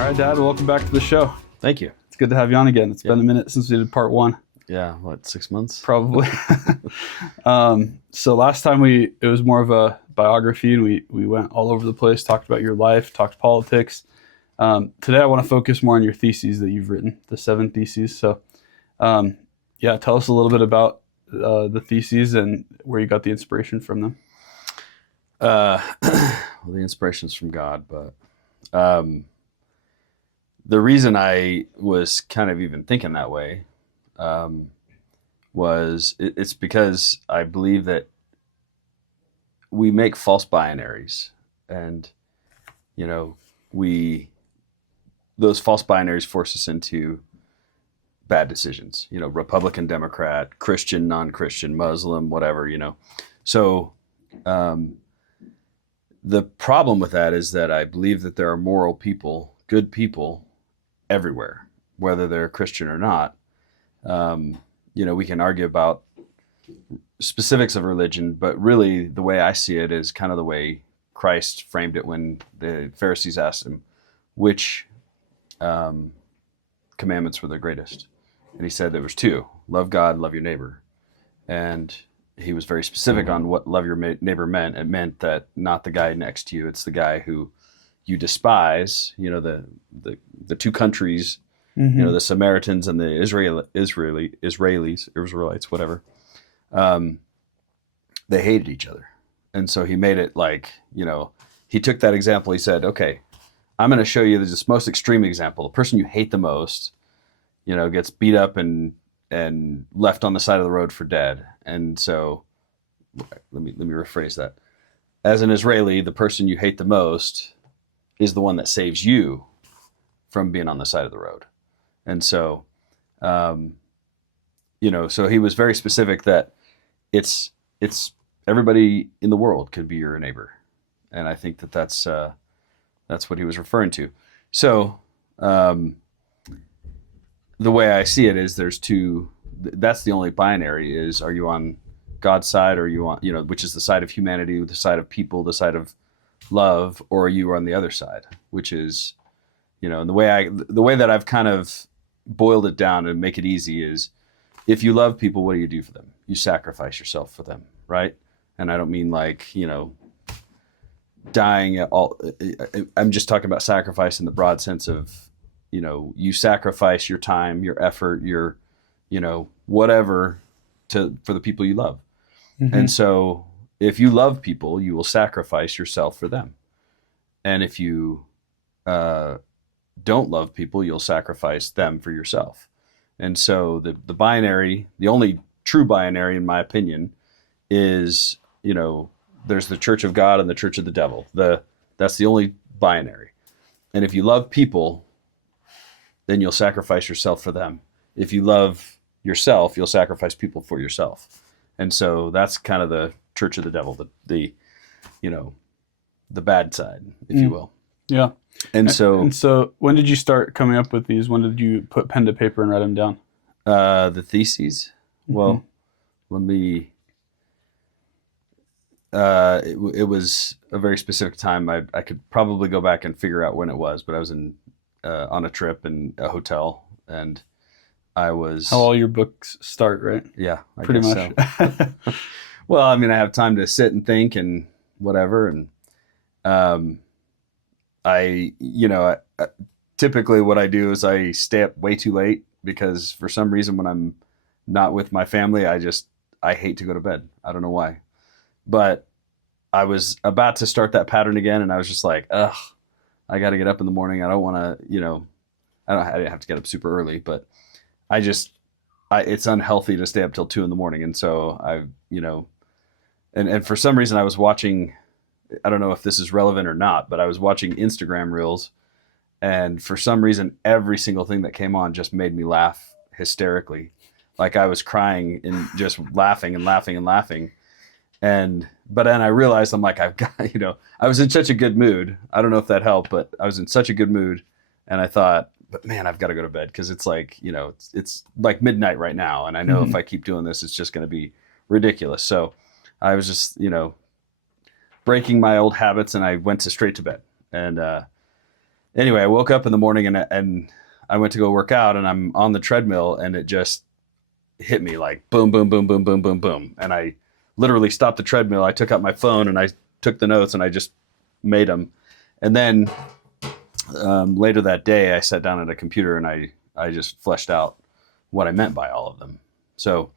All right, Dad, welcome back to the show. Thank you. It's good to have you on again. It's been a minute since we did part one. Yeah, what, 6 months? Probably. So last time it was more of a biography, and we went all over the place, talked about your life, talked politics. Today I want to focus more on your theses that you've written, the 7 theses. So tell us a little bit about the theses and where you got the inspiration from them. Well, the inspiration's from God, but the reason I was kind of even thinking that way was it's because I believe that we make false binaries, and those false binaries force us into bad decisions. Republican, Democrat, Christian, non-Christian, Muslim, whatever. So the problem with that is that I believe that there are moral people, good people everywhere, whether they're Christian or not. We can argue about specifics of religion, but really the way I see it is kind of the way Christ framed it when the Pharisees asked him which commandments were the greatest. And he said there was 2: love God, love your neighbor. And he was very specific on what love your neighbor meant. It meant that not the guy next to you, it's the guy who you despise. The 2 countries, the Samaritans and the Israelites, whatever. They hated each other. And so he made it like, he took that example. He said, okay, I'm going to show you this most extreme example. The person you hate the most, gets beat up and left on the side of the road for dead. And so let me rephrase that. As an Israeli, the person you hate the most is the one that saves you from being on the side of the road. And so, so he was very specific that it's everybody in the world could be your neighbor. And I think that's what he was referring to. So, the way I see it is there's 2, that's the only binary is, are you on God's side, or are you on, which is the side of humanity, the side of people, the side of love, or are you on the other side, which is, and the way that I've kind of boiled it down and make it easy is, if you love people, what do you do for them? You sacrifice yourself for them, right? And I don't mean like, dying at all. I'm just talking about sacrifice in the broad sense of, you sacrifice your time, your effort, your, whatever for the people you love. Mm-hmm. And so if you love people, you will sacrifice yourself for them. And if you don't love people, you'll sacrifice them for yourself. And so the binary, the only true binary, in my opinion, is, there's the church of God and the church of the devil. That's the only binary. And if you love people, then you'll sacrifice yourself for them. If you love yourself, you'll sacrifice people for yourself. And so that's kind of the church of the devil, the bad side, if you will. Yeah. And so when did you start coming up with these? When did you put pen to paper and write them down? The theses? Well, let me... it was a very specific time. I could probably go back and figure out when it was, but I was on a trip in a hotel, and I was... How all your books start, right? Yeah, I pretty guess much. So. Well, I mean, I have time to sit and think and whatever, and I typically what I do is I stay up way too late, because for some reason when I'm not with my family, I hate to go to bed. I don't know why. But I was about to start that pattern again, and I was just like, ugh, I got to get up in the morning. I don't want to, I didn't have to get up super early, but it's unhealthy to stay up till 2 a.m. And so and for some reason I was watching, I don't know if this is relevant or not, but I was watching Instagram reels, and for some reason, every single thing that came on just made me laugh hysterically. Like I was crying and just laughing and laughing and laughing. But then I realized, I'm like, I've got, I was in such a good mood. I don't know if that helped, but I was in such a good mood. And I thought, but man, I've got to go to bed, because it's like, it's like midnight right now. And I know if I keep doing this, it's just going to be ridiculous. So I was just, breaking my old habits, and I went straight to bed. And anyway, I woke up in the morning and I went to go work out, and I'm on the treadmill, and it just hit me like boom, boom, boom, boom, boom, boom, boom. And I literally stopped the treadmill. I took out my phone and I took the notes and I just made them. And then later that day, I sat down at a computer and I just fleshed out what I meant by all of them. So,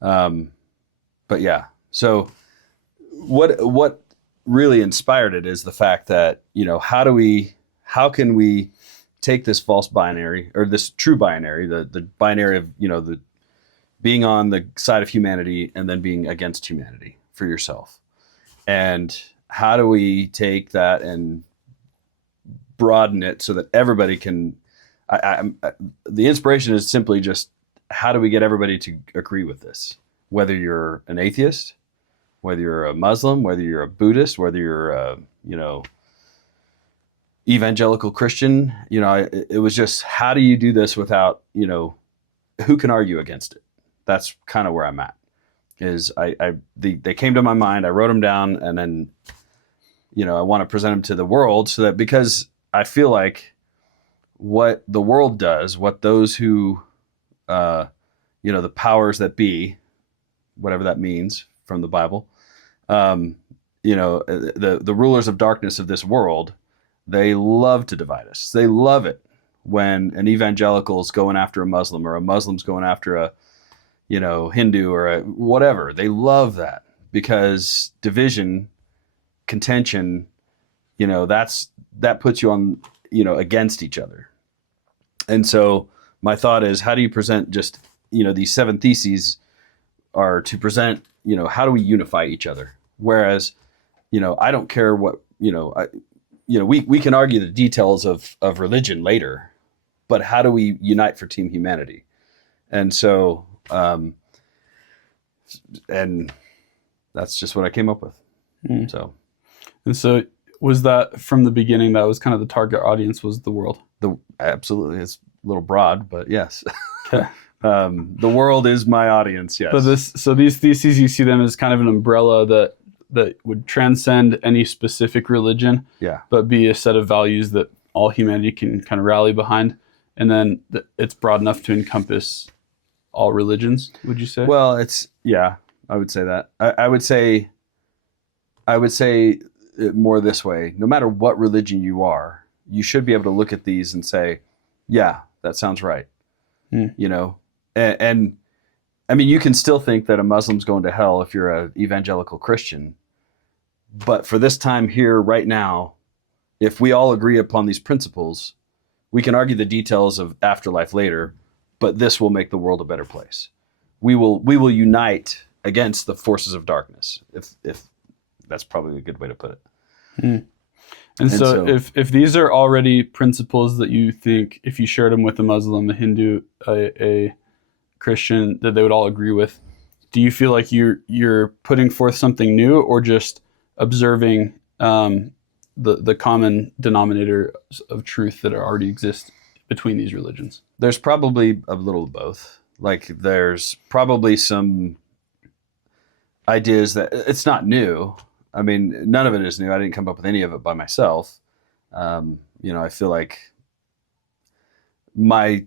but yeah. So what really inspired it is the fact that, how can we take this false binary or this true binary, the binary of, the being on the side of humanity and then being against humanity for yourself. And how do we take that and broaden it so that everybody can, the inspiration is simply just, how do we get everybody to agree with this? Whether you're an atheist, whether you're a Muslim, whether you're a Buddhist, whether you're a, evangelical Christian, it was just, how do you do this without, who can argue against it? That's kind of where I'm at. They came to my mind. I wrote them down, and then, I want to present them to the world, so that, because I feel like what the world does, what those who, the powers that be, whatever that means from the Bible, the rulers of darkness of this world, they love to divide us. They love it when an evangelical is going after a Muslim, or a Muslim's going after a, Hindu or a whatever. They love that, because division, contention, that puts you on, against each other. And so my thought is, how do you present just, these 7 theses are to present, how do we unify each other? Whereas, I don't care what, we can argue the details of religion later, but how do we unite for team humanity? And so, and that's just what I came up with. And so was that from the beginning, that was kind of the target audience, was the world? Absolutely. It's a little broad, but yes. Okay. The world is my audience. Yes. So these theses, you see them as kind of an umbrella that would transcend any specific religion, but be a set of values that all humanity can kind of rally behind. And then it's broad enough to encompass all religions, would you say? Well, I would say that. I would say it more this way. No matter what religion you are, you should be able to look at these and say, yeah, that sounds right. And I mean, you can still think that a Muslim's going to hell if you're an evangelical Christian. But for this time here, right now, if we all agree upon these principles, we can argue the details of afterlife later, but this will make the world a better place. We will unite against the forces of darkness, if that's probably a good way to put it. And so if these are already principles that you think, if you shared them with a Muslim, a Hindu, a Christian, that they would all agree with, do you feel like you're putting forth something new, or just observing the common denominator of truth that already exists between these religions? There's probably a little of both. Like, there's probably some ideas that it's not new. I mean, none of it is new. I didn't come up with any of it by myself. I feel like my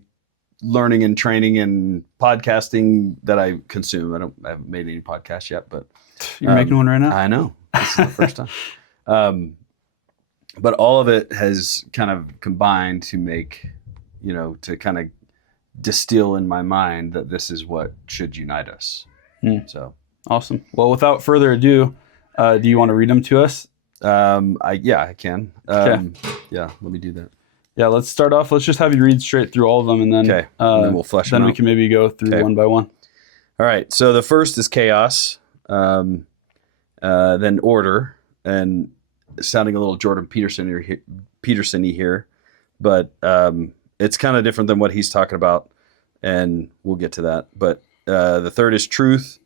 learning and training and podcasting that I consume, I haven't made any podcasts yet, but you're making one right now. I know. This is the first time. But all of it has kind of combined to make, to kind of distill in my mind that this is what should unite us. So awesome. Well, without further ado, do you want to read them to us? I can. Okay. Yeah, let me do that. Yeah, let's start off. Let's just have you read straight through all of them, and then, and then we'll flesh them out. Then we can maybe go through one by one. All right. So the first is chaos, then order, and sounding a little Jordan Peterson-y here, but it's kind of different than what he's talking about, and we'll get to that. But the third is truth,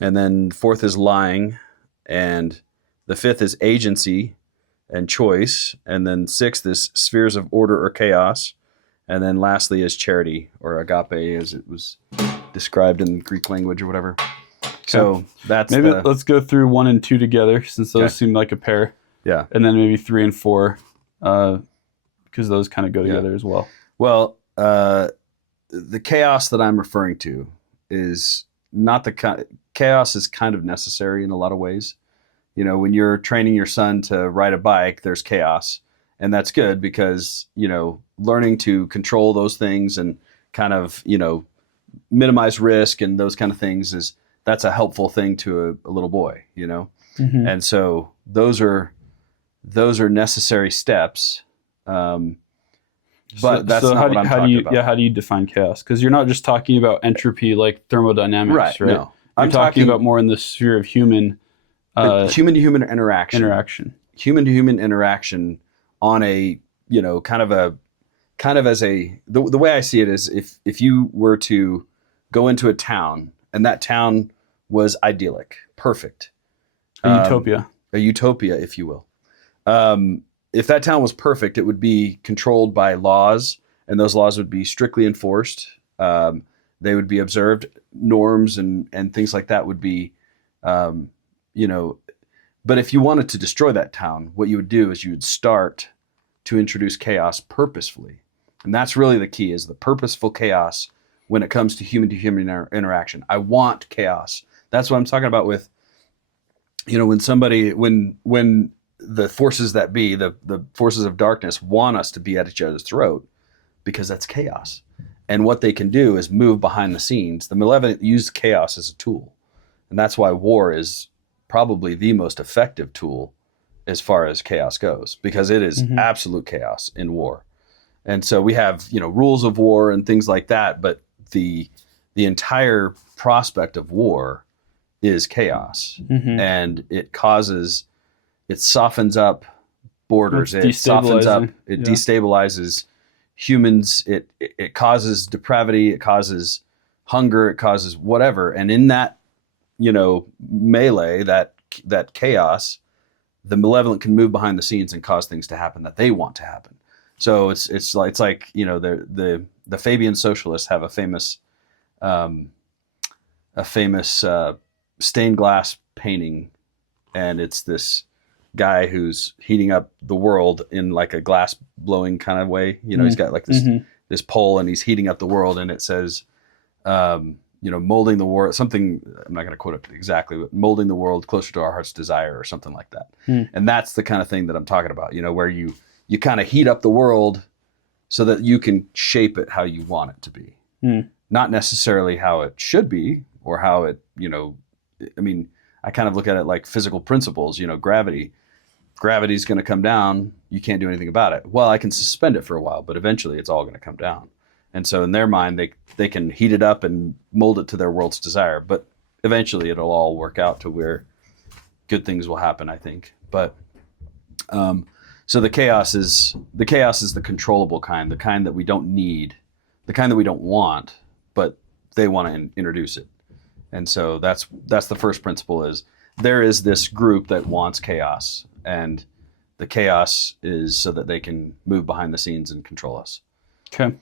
and then fourth is lying, and the fifth is agency and choice, and then sixth is spheres of order or chaos, and then lastly is charity, or agape as it was described in Greek language or whatever. So that's let's go through 1 and 2 together, since those seem like a pair. Yeah. And then maybe 3 and 4 because those kind of go together as well. Well, the chaos that I'm referring to is not chaos is kind of necessary in a lot of ways. You know, when you're training your son to ride a bike, there's chaos. And that's good because, you know, learning to control those things and kind of, you know, minimize risk and those kind of things that's a helpful thing to a little boy, you know? Mm-hmm. And so those are necessary steps. But that's not what I'm talking about. Yeah, how do you define chaos? Because you're not just talking about entropy like thermodynamics, right? No, You're talking about more in the sphere of human human-to-human interaction. Human-to-human interaction on a, you know, kind of as the way I see it is if you were to go into a town and that town was idyllic, perfect. Utopia. A utopia, if you will. If that town was perfect, it would be controlled by laws, and those laws would be strictly enforced. They would be observed. Norms and things like that would be, you know. But if you wanted to destroy that town, what you would do is you would start to introduce chaos purposefully. And that's really the key, is the purposeful chaos when it comes to human interaction. I want chaos. That's what I'm talking about with, you know, when the forces that be, the forces of darkness want us to be at each other's throat, because that's chaos. And what they can do is move behind the scenes. The malevolent use chaos as a tool. And that's why war is probably the most effective tool as far as chaos goes, because it is absolute chaos in war. And so we have, you know, rules of war and things like that, but the entire prospect of war is chaos. And it softens up borders. It softens up, it destabilizes humans. It causes depravity. It causes hunger. It causes whatever. And in that, you know, melee, that chaos, the malevolent can move behind the scenes and cause things to happen that they want to happen. So it's like, you know, the Fabian socialists have a famous stained glass painting, and it's this guy who's heating up the world in like a glass blowing kind of way. You know, he's got like this pole and he's heating up the world, and it says, you know, molding the world, something, I'm not going to quote it exactly, but molding the world closer to our heart's desire or something like that. And that's the kind of thing that I'm talking about, you know, where you kind of heat up the world so that you can shape it how you want it to be. Not necessarily how it should be or how it, you know, I mean, I kind of look at it like physical principles, you know, gravity's going to come down. You can't do anything about it. Well, I can suspend it for a while, but eventually it's all going to come down. And so in their mind, they can heat it up and mold it to their world's desire, but eventually it'll all work out to where good things will happen, I think. But, so the chaos is the controllable kind, the kind that we don't need, the kind that we don't want, but they want to introduce it. And so that's the first principle, is there is this group that wants chaos, and the chaos is so that they can move behind the scenes and control us. Okay.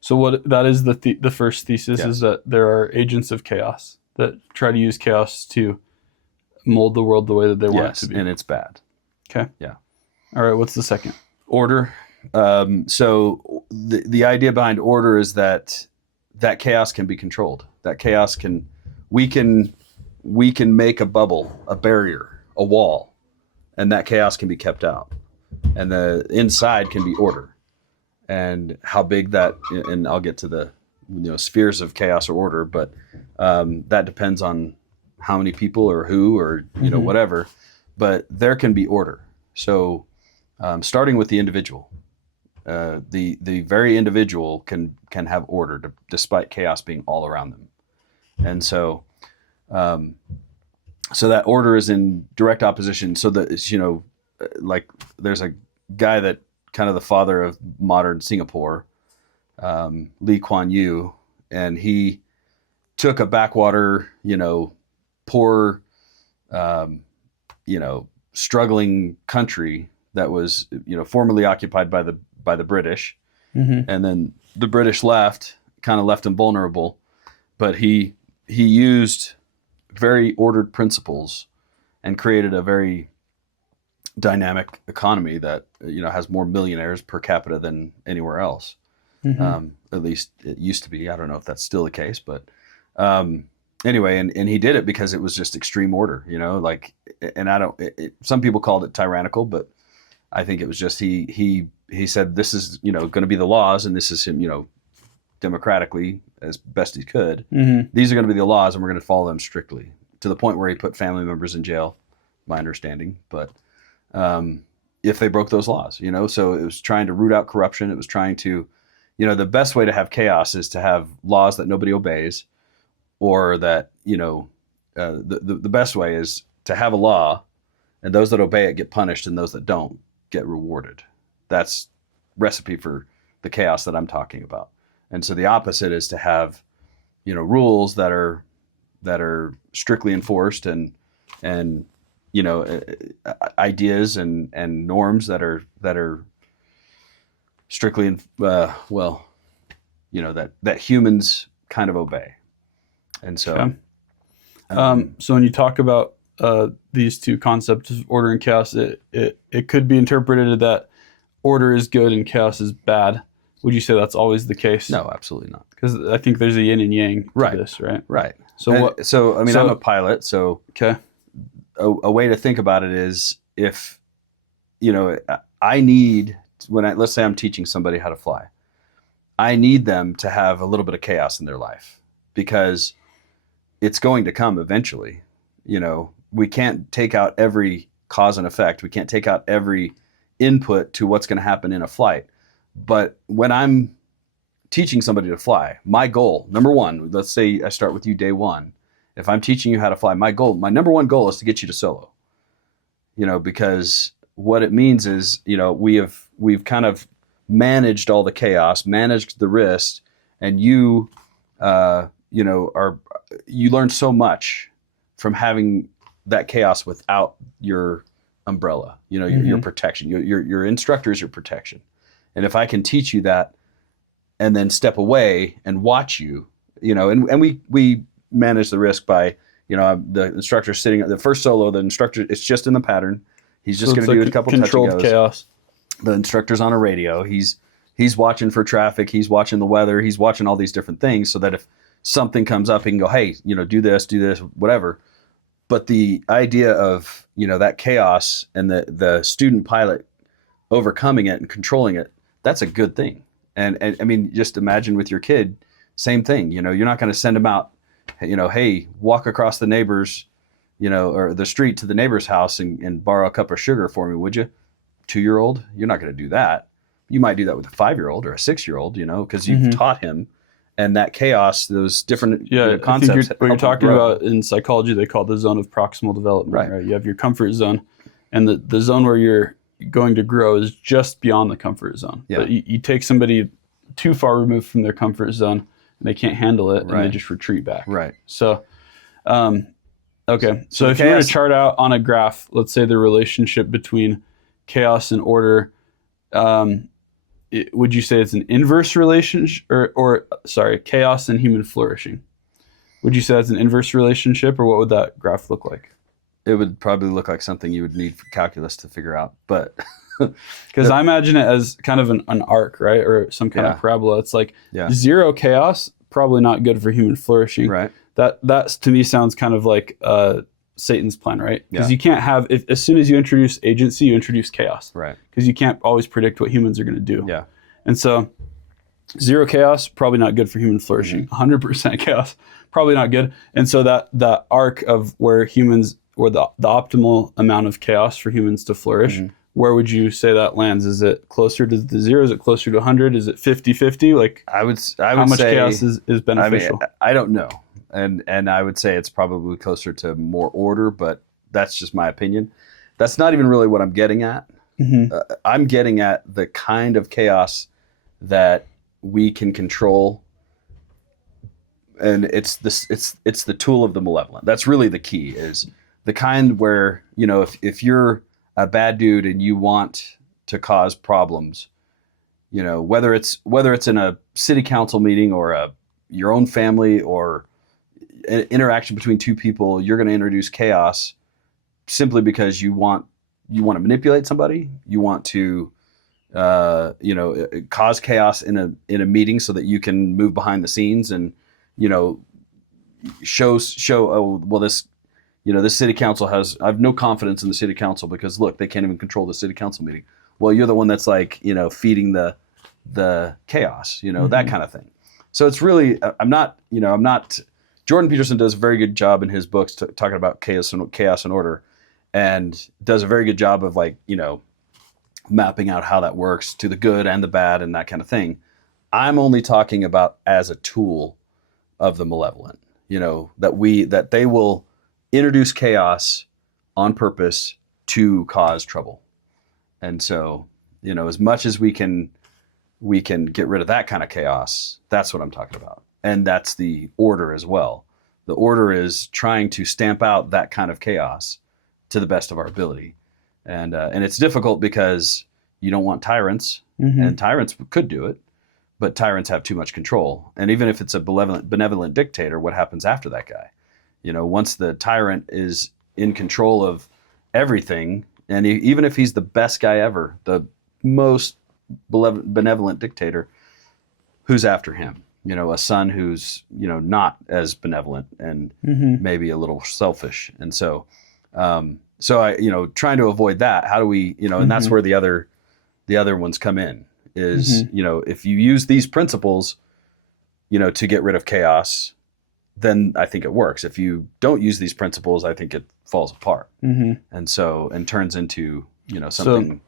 So what that is the first thesis is that there are agents of chaos that try to use chaos to mold the world the way that they want it to be. And it's bad. Okay. Yeah. All right. What's the second? Order. So the idea behind order is that chaos can be controlled. That chaos we can make a bubble, a barrier, a wall, and that chaos can be kept out. And the inside can be order. And how big that, and I'll get to the, you know, spheres of chaos or order, but that depends on how many people or who or, you know, whatever. But there can be order. So starting with the individual, the very individual can have order despite chaos being all around them. And so so that order is in direct opposition. So that, you know, like there's a guy that kind of the father of modern Singapore, Lee Kuan Yew, and he took a backwater, you know, poor, you know, struggling country that was, you know, formerly occupied by the British, and then the British left, kind of left him vulnerable, but he used very ordered principles and created a very dynamic economy that has more millionaires per capita than anywhere else. At least it used to be. I don't know if that's still the case, but anyway, and he did it because it was just extreme order, like, and I don't. Some people called it tyrannical, but I think it was just he said this is going to be the laws, and this is him democratically as best he could. These are going to be the laws, and we're going to follow them strictly to the point where he put family members in jail, my understanding, but. If they broke those laws, so it was trying to root out corruption. It was trying to, the best way to have chaos is to have laws that nobody obeys, or that, the best way is to have a law and those that obey it get punished and those that don't get rewarded. That's recipe for the chaos that I'm talking about. And so the opposite is to have, rules that are strictly enforced and ideas and norms that are strictly that humans kind of obey. And so so when you talk about these two concepts of order and chaos, it could be interpreted that order is good and chaos is bad. Would you say that's always the case? No, absolutely not. Because I think there's a yin and yang to this, right? Right. So I'm a pilot, so okay. A way to think about it is if, I need, let's say I'm teaching somebody how to fly, I need them to have a little bit of chaos in their life because it's going to come eventually. We can't take out every cause and effect. We can't take out every input to what's going to happen in a flight. But when I'm teaching somebody to fly, my goal, number one, let's say I start with you day one. If I'm teaching you how to fly, my number one goal is to get you to solo. Because what it means is, we've kind of managed all the chaos, managed the risk, and you learn so much from having that chaos without your umbrella, your protection. Your instructor is your protection. And if I can teach you that and then step away and watch you, and we manage the risk by, the instructor sitting at the first solo, the instructor, it's just in the pattern. He's just going to do a couple touch and controlled goes. Chaos. The instructor's on a radio. He's watching for traffic. He's watching the weather. He's watching all these different things so that if something comes up, he can go, hey, do this, whatever. But the idea of, that chaos and the student pilot overcoming it and controlling it, that's a good thing. And I mean, just imagine with your kid, same thing. You're not going to send them out, hey, walk across the neighbor's, or the street to the neighbor's house and borrow a cup of sugar for me, would you? 2-year-old, you're not going to do that. You might do that with a 5-year-old or a 6-year-old, because you've taught him, and that chaos, those different concepts. What you're talking about in psychology, they call it the zone of proximal development. Right? You have your comfort zone, and the zone where you're going to grow is just beyond the comfort zone. Yeah. But you take somebody too far removed from their comfort zone, and they can't handle it, and they just retreat back. Right. So, okay. So if you were to chart out on a graph, let's say the relationship between chaos and order, would you say it's an inverse relationship, or chaos and human flourishing? Would you say that's an inverse relationship, or what would that graph look like? It would probably look like something you would need for calculus to figure out, but because I imagine it as kind of an arc, right, or some kind of parabola. It's like zero chaos, probably not good for human flourishing. Right. That to me sounds kind of like Satan's plan, right? Because you can't have, as soon as you introduce agency, you introduce chaos. Right. Because you can't always predict what humans are going to do. Yeah. And so zero chaos, probably not good for human flourishing. 100% chaos, probably not good. And so that arc of where humans, or the optimal amount of chaos for humans to flourish, where would you say that lands? Is it closer to the 0? Is it closer to 100? Is it 50-50? Like, I would how much say, chaos is beneficial? I mean, I don't know. And I would say it's probably closer to more order, but that's just my opinion. That's not even really what I'm getting at. I'm getting at the kind of chaos that we can control, and it's the tool of the malevolent. That's really the key, is the kind where, if you're a bad dude and you want to cause problems, whether it's in a city council meeting or your own family or an interaction between two people, you're going to introduce chaos simply because you want want to manipulate somebody, you want to cause chaos in a meeting so that you can move behind the scenes and, show, oh, well, this city council I have no confidence in the city council because look, they can't even control the city council meeting. Well, you're the one that's like, feeding the chaos, that kind of thing. So it's really, I'm not, Jordan Peterson does a very good job in his books talking about chaos and order, and does a very good job of mapping out how that works to the good and the bad and that kind of thing. I'm only talking about as a tool of the malevolent, that they will introduce chaos on purpose to cause trouble. And so, as much as we can get rid of that kind of chaos, that's what I'm talking about. And that's the order as well. The order is trying to stamp out that kind of chaos to the best of our ability. And it's difficult because you don't want tyrants, and tyrants could do it, but tyrants have too much control. And even if it's a benevolent dictator, what happens after that guy? Once the tyrant is in control of everything, and even if he's the best guy ever, the most benevolent dictator, who's after him? A son who's, not as benevolent and maybe a little selfish. And so, trying to avoid that, how do we, and that's where the other ones come in is, if you use these principles, to get rid of chaos, then I think it works. If you don't use these principles, I think it falls apart. And turns into, something.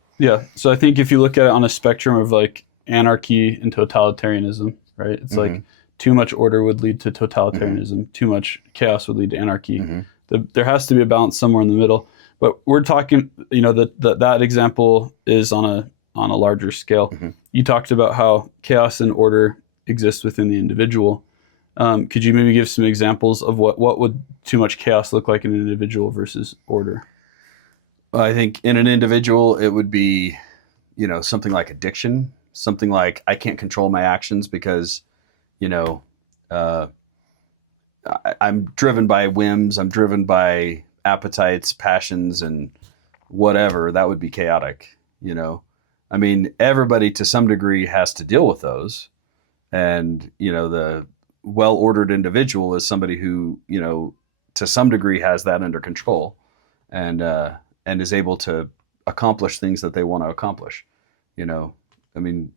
So I think if you look at it on a spectrum of like anarchy and totalitarianism, right? It's like too much order would lead to totalitarianism. Too much chaos would lead to anarchy. There has to be a balance somewhere in the middle. But we're talking, that example is on a larger scale. You talked about how chaos and order exist within the individual. Could you maybe give some examples of what would too much chaos look like in an individual versus order? I think in an individual, it would be, something like addiction, something like I can't control my actions because, I'm driven by whims, I'm driven by appetites, passions, and whatever. That would be chaotic. I mean, everybody to some degree has to deal with those. And, the well-ordered individual is somebody who, to some degree has that under control and is able to accomplish things that they want to accomplish. I mean,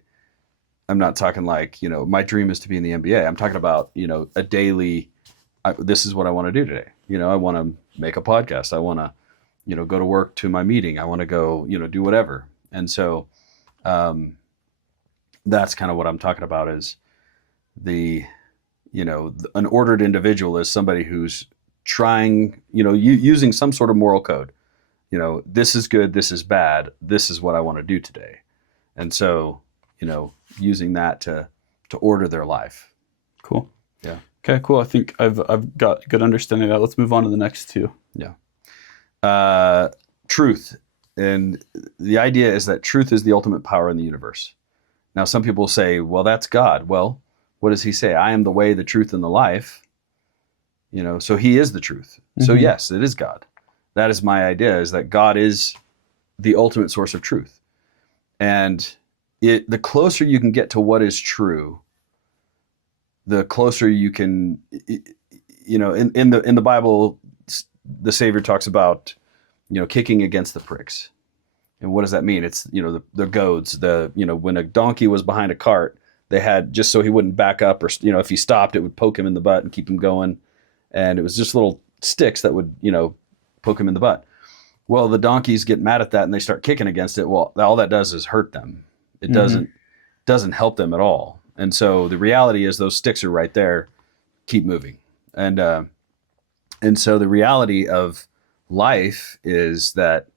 I'm not talking like, my dream is to be in the NBA. I'm talking about, a daily, this is what I want to do today. I want to make a podcast. I want to, go to work to my meeting. I want to go, do whatever. And so that's kind of what I'm talking about is an ordered individual is somebody who's trying, using some sort of moral code. This is good, this is bad, this is what I want to do today. And so, using that to order their life. Cool. Yeah. Okay, cool. I think I've got good understanding of that. Let's move on to the next two. Yeah. Truth. And the idea is that truth is the ultimate power in the universe. Now, some people say, well, that's God. Well, what does he say? I am the way, the truth, and the life. So he is the truth. So yes, it is God. That is my idea, is that God is the ultimate source of truth. And the closer you can get to what is true, the closer you can, in the Bible, the Savior talks about, kicking against the pricks. And what does that mean? It's, the goads, when a donkey was behind a cart, they had, just so he wouldn't back up, or, if he stopped, it would poke him in the butt and keep him going. And it was just little sticks that would, poke him in the butt. Well, the donkeys get mad at that and they start kicking against it. Well, all that does is hurt them. It doesn't help them at all. And so the reality is those sticks are right there. Keep moving. And so the reality of life is that,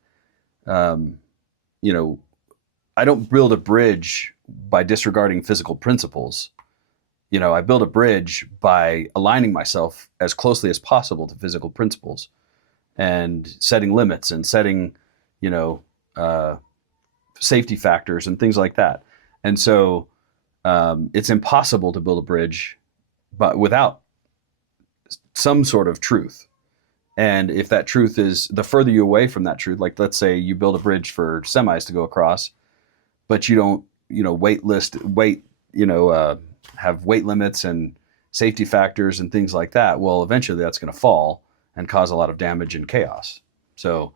I don't build a bridge by disregarding physical principles. I build a bridge by aligning myself as closely as possible to physical principles and setting limits and setting, safety factors and things like that. And so it's impossible to build a bridge but without some sort of truth. And if that truth is, the further you away from that truth, like let's say you build a bridge for semis to go across, but you don't, have weight limits and safety factors and things like that, well, eventually that's going to fall and cause a lot of damage and chaos. So,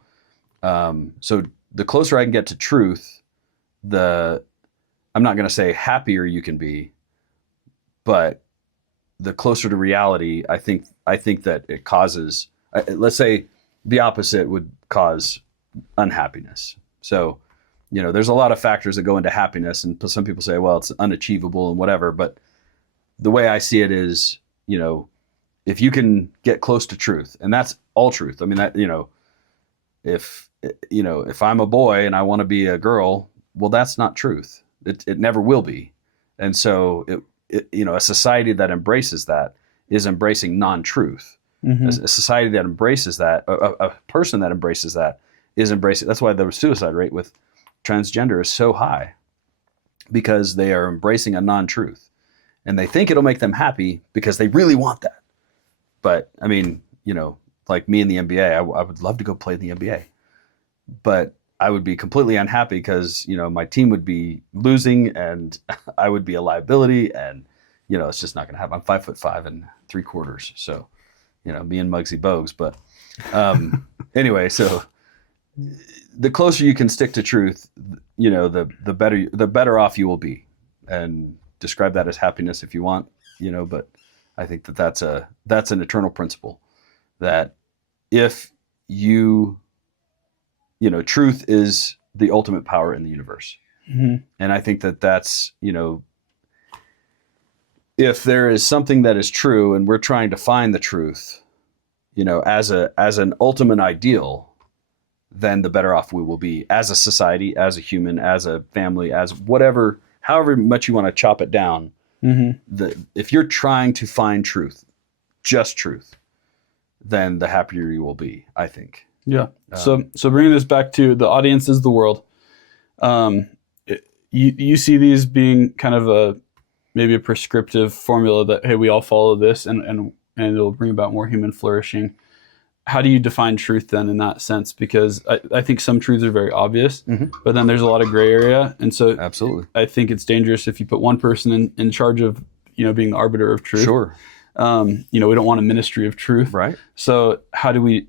so the closer I can get to truth, I'm not going to say happier you can be, but the closer to reality, I think that it causes, let's say the opposite would cause unhappiness. So, there's a lot of factors that go into happiness, and some people say, well, it's unachievable and whatever. But the way I see it is, if you can get close to truth, and that's all truth. I mean, that, if I'm a boy and I want to be a girl, well, that's not truth. It never will be. And so a society that embraces that is embracing non-truth. Mm-hmm. A society that embraces that, a person that embraces that is embracing. That's why the suicide rate with transgender is so high, because they are embracing a non-truth, and they think it'll make them happy because they really want that. But I mean, like me in the NBA, I would love to go play in the NBA, but I would be completely unhappy because, my team would be losing and I would be a liability, and, it's just not going to happen. I'm 5'5" 3/4. So, me and Muggsy Bogues. But anyway, so the closer you can stick to truth, the better off you will be. And describe that as happiness if you want, but I think that's an eternal principle, that if truth is the ultimate power in the universe. Mm-hmm. And I think that's, if there is something that is true and we're trying to find the truth, as an ultimate ideal, then the better off we will be as a society, as a human, as a family, as whatever, however much you want to chop it down. Mm-hmm. If you're trying to find truth, just truth, then the happier you will be, I think. Yeah. So bringing this back to the audience is the world. You see these being kind of maybe a prescriptive formula that, hey, we all follow this and it'll bring about more human flourishing. How do you define truth then in that sense? Because I think some truths are very obvious, mm-hmm. but then there's a lot of gray area. And so absolutely, I think it's dangerous if you put one person in charge of, being the arbiter of truth. Sure. We don't want a ministry of truth. Right. So how do we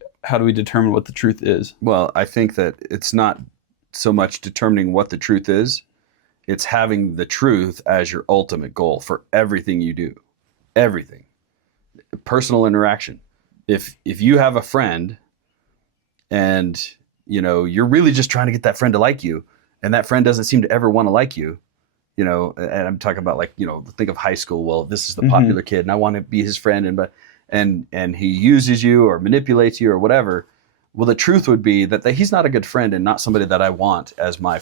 determine what the truth is? Well, I think that it's not so much determining what the truth is. It's having the truth as your ultimate goal for everything you do. Everything. Personal interaction. If you have a friend and, you're really just trying to get that friend to like you, and that friend doesn't seem to ever want to like you, and I'm talking about think of high school. Well, this is the popular kid and I want to be his friend, and he uses you or manipulates you or whatever. Well, the truth would be that he's not a good friend and not somebody that I want as my,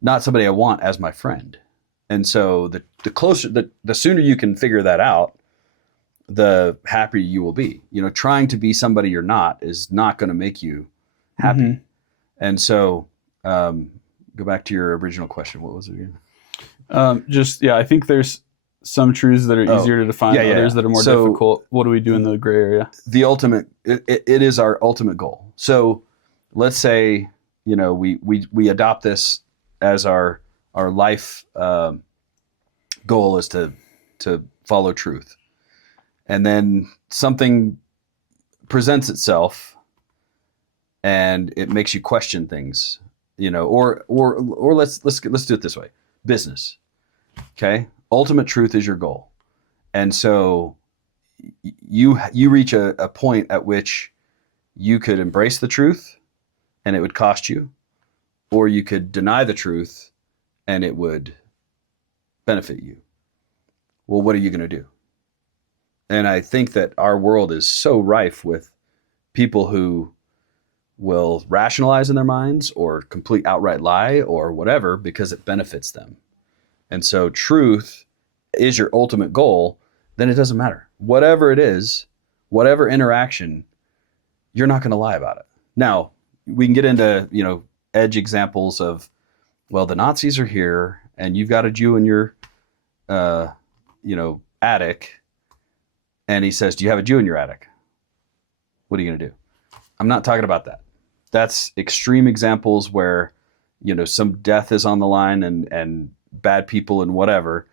not somebody I want as my friend. And so the sooner you can figure that out, the happier you will be. Trying to be somebody you're not is not going to make you happy. Mm-hmm. And so, go back to your original question. What was it again? I think there's some truths that are easier to define, others that are more difficult. What do we do in the gray area? The ultimate, it is our ultimate goal. So let's say, we adopt this as our life goal is to follow truth. And then something presents itself and it makes you question things, or let's do it this way. Business. Okay. Ultimate truth is your goal. And so you reach a point at which you could embrace the truth and it would cost you, or you could deny the truth and it would benefit you. Well, what are you going to do? And I think that our world is so rife with people who will rationalize in their minds or complete outright lie or whatever because it benefits them. And so truth is your ultimate goal, then it doesn't matter. Whatever it is, whatever interaction, you're not going to lie about it. Now, we can get into, edge examples of, well, the Nazis are here and you've got a Jew in your, attic. And he says, do you have a Jew in your attic? what are you going to do? I'm not talking about that. That's extreme examples where, some death is on the line and bad people and whatever.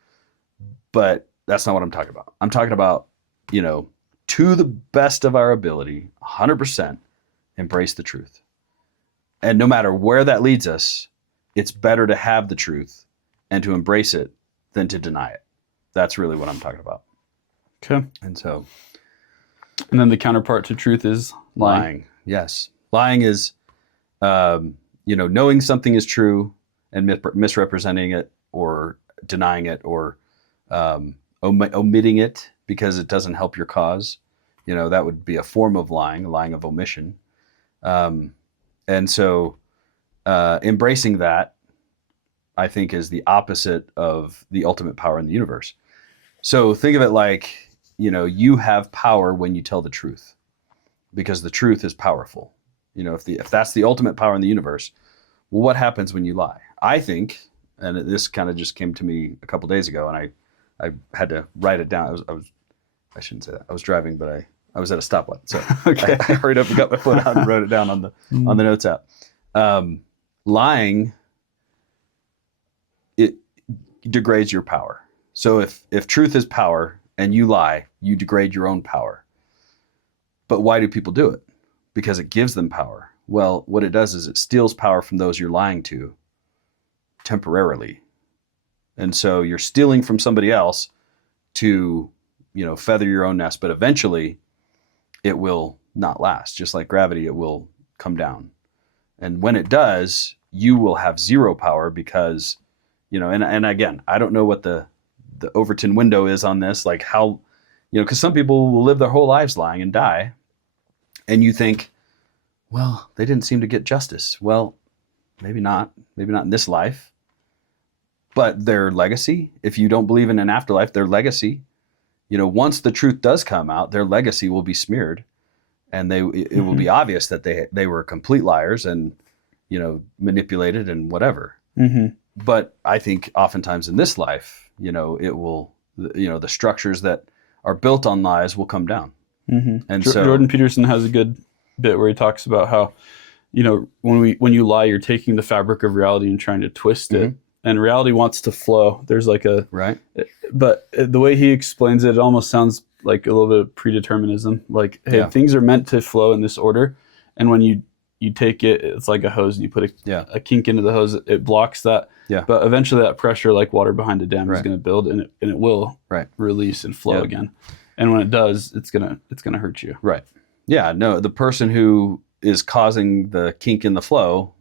But that's not what I'm talking about. I'm talking about, to the best of our ability, 100% embrace the truth. And no matter where that leads us, it's better to have the truth and to embrace it than to deny it. That's really what I'm talking about. Okay. And so. And then the counterpart to truth is lying. Yes. Lying is, knowing something is true and misrepresenting it or denying it or omitting it because it doesn't help your cause. That would be a form of lying of omission. And so embracing that, I think, is the opposite of the ultimate power in the universe. So think of it like, you have power when you tell the truth because the truth is powerful. If that's the ultimate power in the universe, well, what happens when you lie? I think, and this kind of just came to me a couple days ago, and I had to write it down. I shouldn't say that. I was driving, but I was at a stoplight, so Okay. I hurried up and got my phone out and wrote it down on the notes app. Lying, it degrades your power. So if truth is power and you lie, you degrade your own power. But why do people do it? Because it gives them power. Well, what it does is it steals power from those you're lying to temporarily. And so you're stealing from somebody else to, feather your own nest, but eventually it will not last. Just like gravity, it will come down. And when it does, you will have zero power because, and again, I don't know what the Overton window is on this, like how, because some people will live their whole lives lying and die. And you think, well, they didn't seem to get justice. Well, maybe not in this life, but their legacy, if you don't believe in an afterlife, their legacy, once the truth does come out, their legacy will be smeared and it will be obvious that they were complete liars and, manipulated and whatever. Mm-hmm. But I think oftentimes in this life, it will, the structures that are built on lies will come down. Mm-hmm. And so Jordan Peterson has a good bit where he talks about how, when you lie, you're taking the fabric of reality and trying to twist it. And reality wants to flow. There's like right. But the way he explains it, it almost sounds like a little bit of predeterminism. Like, hey, things are meant to flow in this order. And when you take it, it's like a hose and you put a kink into the hose, it blocks that. Yeah. But eventually that pressure, like water behind a dam, is going to build and it will release and flow again. And when it does, it's gonna hurt you. Right. Yeah. No, the person who is causing the kink in the flow,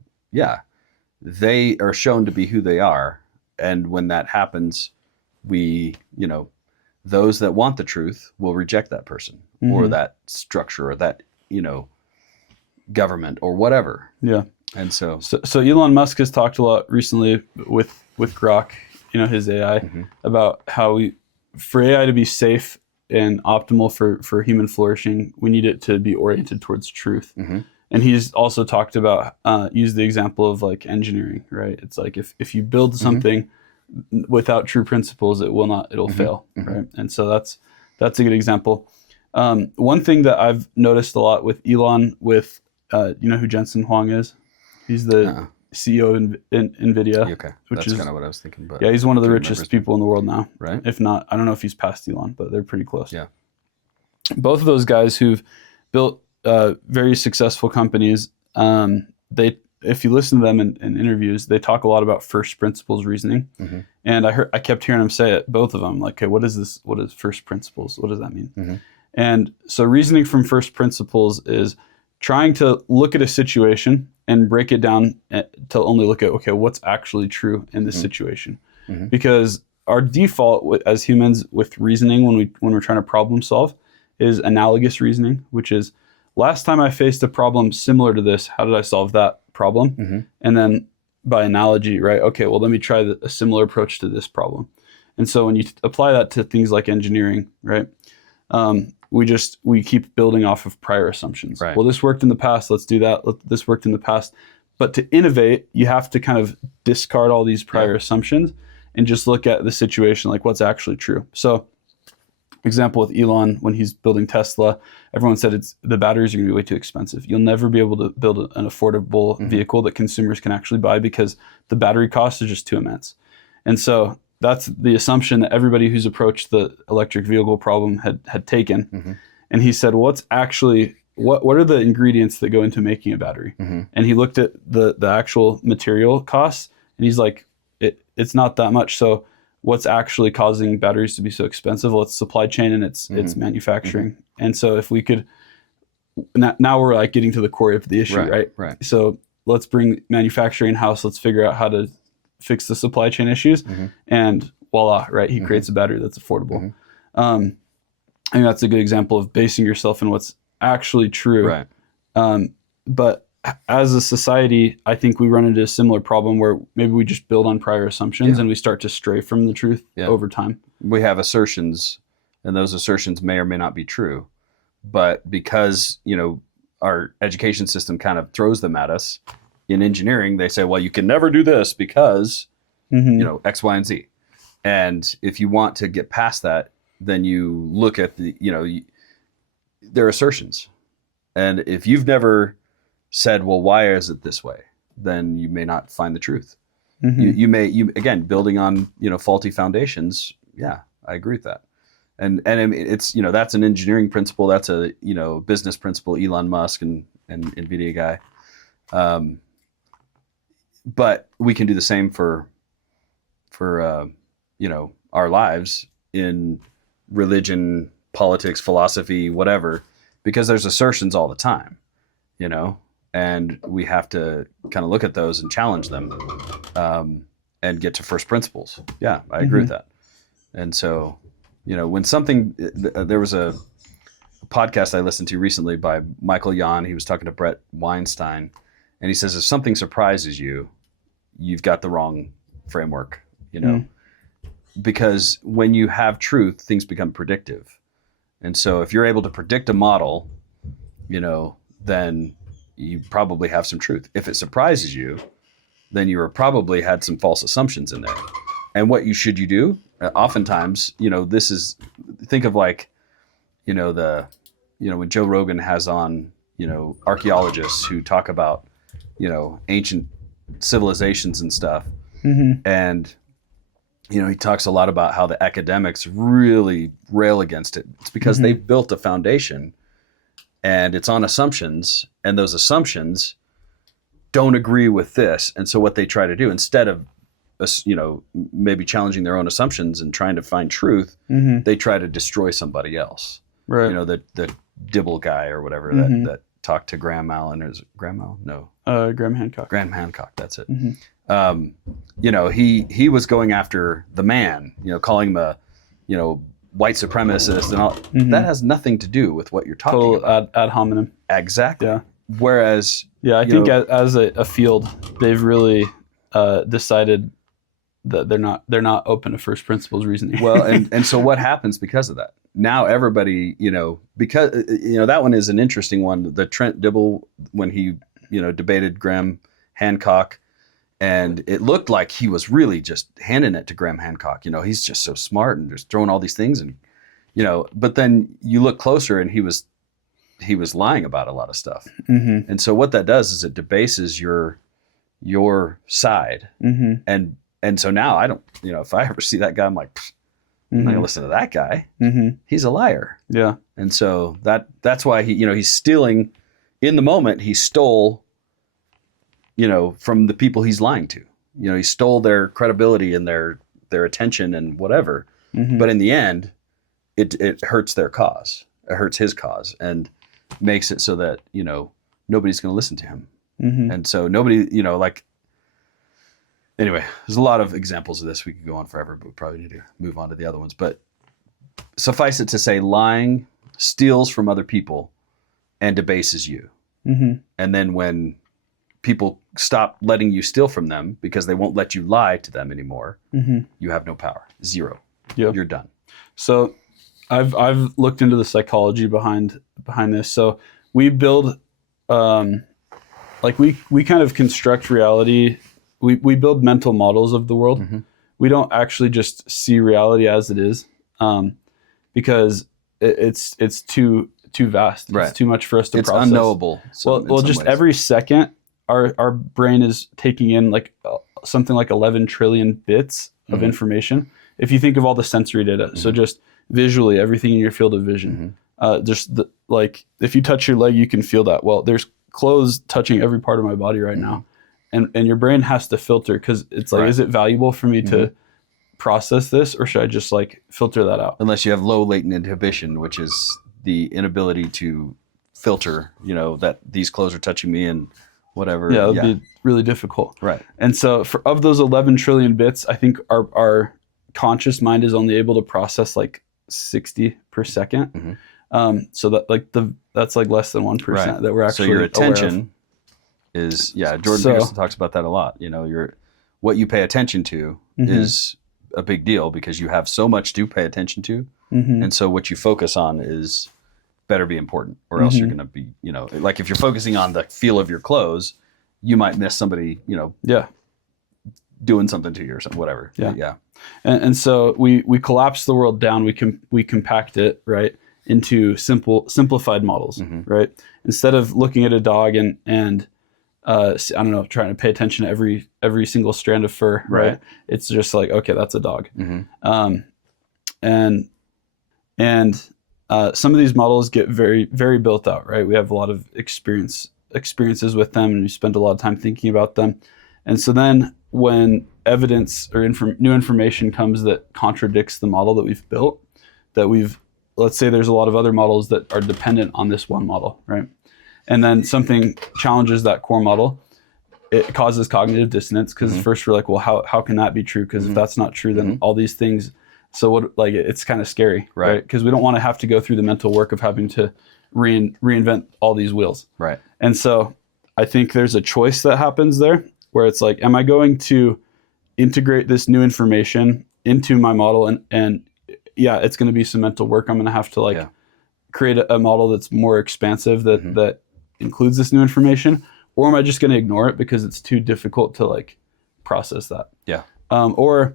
they are shown to be who they are. And when that happens, we, those that want the truth will reject that person or that structure or that, government or whatever. Yeah. And so Elon Musk has talked a lot recently with Grok, his AI, about how for AI to be safe and optimal for human flourishing, we need it to be oriented towards truth. And he's also talked about, used the example of like engineering, right? It's like if you build something without true principles, it'll fail, right? And so that's a good example. One thing that I've noticed a lot with Elon, you know who Jensen Huang is? He's the CEO of NVIDIA. Okay, that's kind of what I was thinking. But he's one of the richest people in the world now. Right. If not, I don't know if he's past Elon, but they're pretty close. Yeah. Both of those guys who've built very successful companies, if you listen to them in interviews, they talk a lot about first principles reasoning. And I kept hearing them say it, both of them, like, okay, what is this? What is first principles? What does that mean? And so reasoning from first principles is trying to look at a situation and break it down to only look at, okay, what's actually true in this situation. Because our default as humans with reasoning when we're trying to problem solve is analogous reasoning, which is last time I faced a problem similar to this, how did I solve that problem? And then by analogy, right, okay, well, let me try a similar approach to this problem. And so when you apply that to things like engineering, right, we keep building off of prior assumptions. Right. Well, this worked in the past, let's do that. This worked in the past. But to innovate, you have to kind of discard all these prior assumptions and just look at the situation like what's actually true. So example with Elon, when he's building Tesla, everyone said the batteries are going to be way too expensive. You'll never be able to build an affordable vehicle that consumers can actually buy because the battery costs are just too immense. And so that's the assumption that everybody who's approached the electric vehicle problem had taken. And he said, well, what's actually, what are the ingredients that go into making a battery? And he looked at the actual material costs, and he's like, it's not that much. So what's actually causing batteries to be so expensive? Well, it's supply chain and it's manufacturing. And so if we could, now we're like getting to the core of the issue, right? So let's bring manufacturing in-house. Let's figure out how to fix the supply chain issues, and voila, right? He creates a battery that's affordable. I think that's a good example of basing yourself in what's actually true. Right. But as a society, I think we run into a similar problem where maybe we just build on prior assumptions and we start to stray from the truth over time. We have assertions, and those assertions may or may not be true. But because, our education system kind of throws them at us, in engineering, they say, well, you can never do this because, X, Y, and Z. And if you want to get past that, then you look at their assertions. And if you've never said, well, why is it this way? Then you may not find the truth. You may again, building on, faulty foundations. Yeah, I agree with that. And I mean, it's, that's an engineering principle. That's a, business principle, Elon Musk and NVIDIA guy. But we can do the same for our lives in religion, politics, philosophy, whatever, because there's assertions all the time, and we have to kind of look at those and challenge them, and get to first principles. Yeah, I agree with that. And so, when something, there was a podcast I listened to recently by Michael Yon. He was talking to Brett Weinstein, and he says, if something surprises you, you've got the wrong framework, because when you have truth, things become predictive. And so if you're able to predict a model, then you probably have some truth. If it surprises you, then you probably had some false assumptions in there. And what should you do? Oftentimes, this is, think of like, when Joe Rogan has on, archaeologists who talk about, ancient civilizations and stuff. And, he talks a lot about how the academics really rail against it. It's because they've built a foundation and it's on assumptions, and those assumptions don't agree with this. And so what they try to do, instead of, maybe challenging their own assumptions and trying to find truth, they try to destroy somebody else. Right. The Dibble guy or whatever that talked to Graham Allen. Is it Graham Allen? No. Graham Hancock. Graham Hancock, that's it. He was going after the man, calling him a, white supremacist and all. That has nothing to do with what you're talking about. Ad hominem. Exactly. Yeah. Whereas, I think as a field, they've really decided that they're not open to first principles reasoning. Well, and so what happens because of that? Now everybody, because that one is an interesting one. The Trent Dibble, when he debated Graham Hancock, and it looked like he was really just handing it to Graham Hancock. He's just so smart and just throwing all these things, and but then you look closer and he was lying about a lot of stuff. And so what that does is it debases your side. And so now I don't, if I ever see that guy, I'm like, I'm not gonna listen to that guy. He's a liar. Yeah. And so that's why he's stealing. In the moment, he stole, from the people he's lying to. He stole their credibility and their attention and whatever. But in the end, it hurts their cause. It hurts his cause and makes it so that, nobody's going to listen to him. And so nobody, anyway, there's a lot of examples of this. We could go on forever, but we probably need to move on to the other ones. But suffice it to say, lying steals from other people and debases you. And then when people stop letting you steal from them because they won't let you lie to them anymore, you have no power. Zero. Yep. You're done. So I've looked into the psychology behind this. So we build, we kind of construct reality. We build mental models of the world. We don't actually just see reality as it is. because it's too vast. It's Right. too much for us to It's process. unknowable. Well, just every second, our brain is taking in like something like 11 trillion bits of Mhm. information. If you think of all the sensory data, so just visually, everything in your field of vision, like if you touch your leg, you can feel that. Well, there's clothes touching every part of my body right now, and your brain has to filter because it's like, Right. is it valuable for me to process this, or should I just like filter that out? Unless you have low latent inhibition, which is the inability to filter, that these clothes are touching me and whatever. Yeah, it'd be really difficult. Right. And so of those 11 trillion bits, I think our conscious mind is only able to process like 60 per second. So that's like less than 1% that we're actually So your aware attention is, Jordan Peterson talks about that a lot. What you pay attention to is a big deal because you have so much to pay attention to. And so what you focus on is better be important, or else you're going to be, like if you're focusing on the feel of your clothes, you might miss somebody, doing something to you or something, whatever. Yeah. And so we collapse the world down. We compact it, right, into simplified models, right? Instead of looking at a dog and I don't know, trying to pay attention to every single strand of fur, right? It's just like, okay, that's a dog. And some of these models get very, very built out, right? We have a lot of experiences with them, and we spend a lot of time thinking about them. And so then when evidence or new information comes that contradicts the model that we've built, let's say there's a lot of other models that are dependent on this one model, right? And then something challenges that core model, it causes cognitive dissonance because first we're like, well, how can that be true? Because if that's not true, then all these things. So what? Like it's kind of scary, right? Because we don't want to have to go through the mental work of having to reinvent all these wheels, right? And so I think there's a choice that happens there where it's like, am I going to integrate this new information into my model? And it's going to be some mental work. I'm going to have to create a model that's more expansive that includes this new information, or am I just going to ignore it because it's too difficult to like process that? Yeah. Or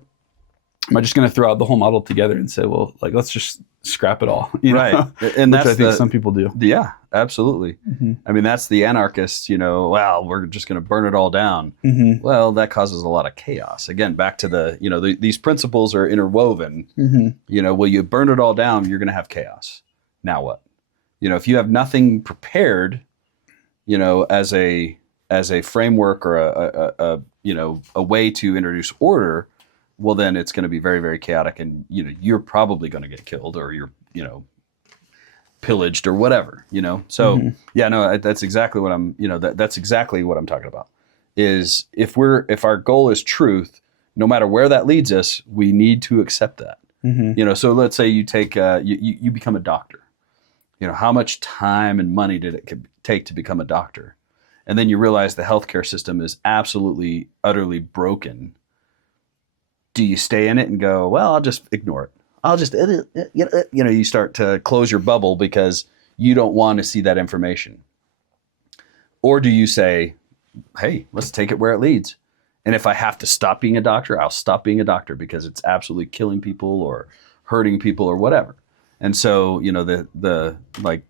am I just going to throw out the whole model together and say, well, like, let's just scrap it all, right? And which I think some people do. Yeah, absolutely. I mean, that's the anarchist, well, we're just going to burn it all down. Well, that causes a lot of chaos. Again, back to these principles are interwoven. Will you burn it all down? You're going to have chaos. Now what? If you have nothing prepared, as a framework or a way to introduce order, well, then it's going to be very, very chaotic, and you're probably going to get killed, or you're pillaged or whatever. So that's exactly what I'm that's exactly what I'm talking about. Is if our goal is truth, no matter where that leads us, we need to accept that. So let's say you take you become a doctor. How much time and money did it take to become a doctor? And then you realize the healthcare system is absolutely, utterly broken. Do you stay in it and go, well, I'll just ignore it. I'll just, you start to close your bubble because you don't want to see that information. Or do you say, hey, let's take it where it leads. And if I have to stop being a doctor, I'll stop being a doctor because it's absolutely killing people or hurting people or whatever. And so, am I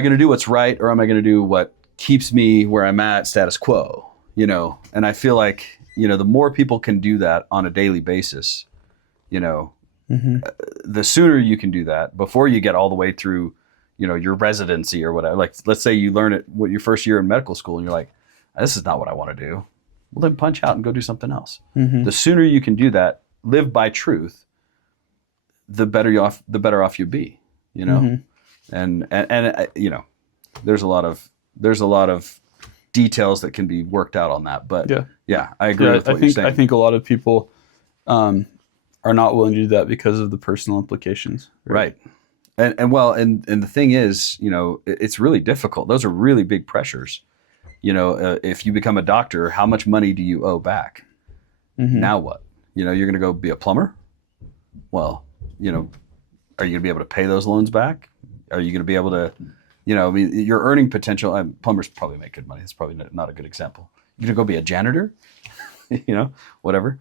going to do what's right, or am I going to do what keeps me where I'm at, status quo? And I feel like, the more people can do that on a daily basis, the sooner you can do that before you get all the way through, your residency or whatever. Like, let's say you learn it your first year in medical school and you're like, this is not what I want to do. Well, then punch out and go do something else. The sooner you can do that, live by truth, the better off you be, and there's a lot of details that can be worked out on that, but I agree with what you're saying. I think a lot of people are not willing to do that because of the personal implications. Right. And the thing is, it's really difficult. Those are really big pressures. If you become a doctor, how much money do you owe back? Now what? You're going to go be a plumber? Well, are you going to be able to pay those loans back? Are you going to be able to, your earning potential, plumbers probably make good money. It's probably not a good example. You're going to go be a janitor, whatever.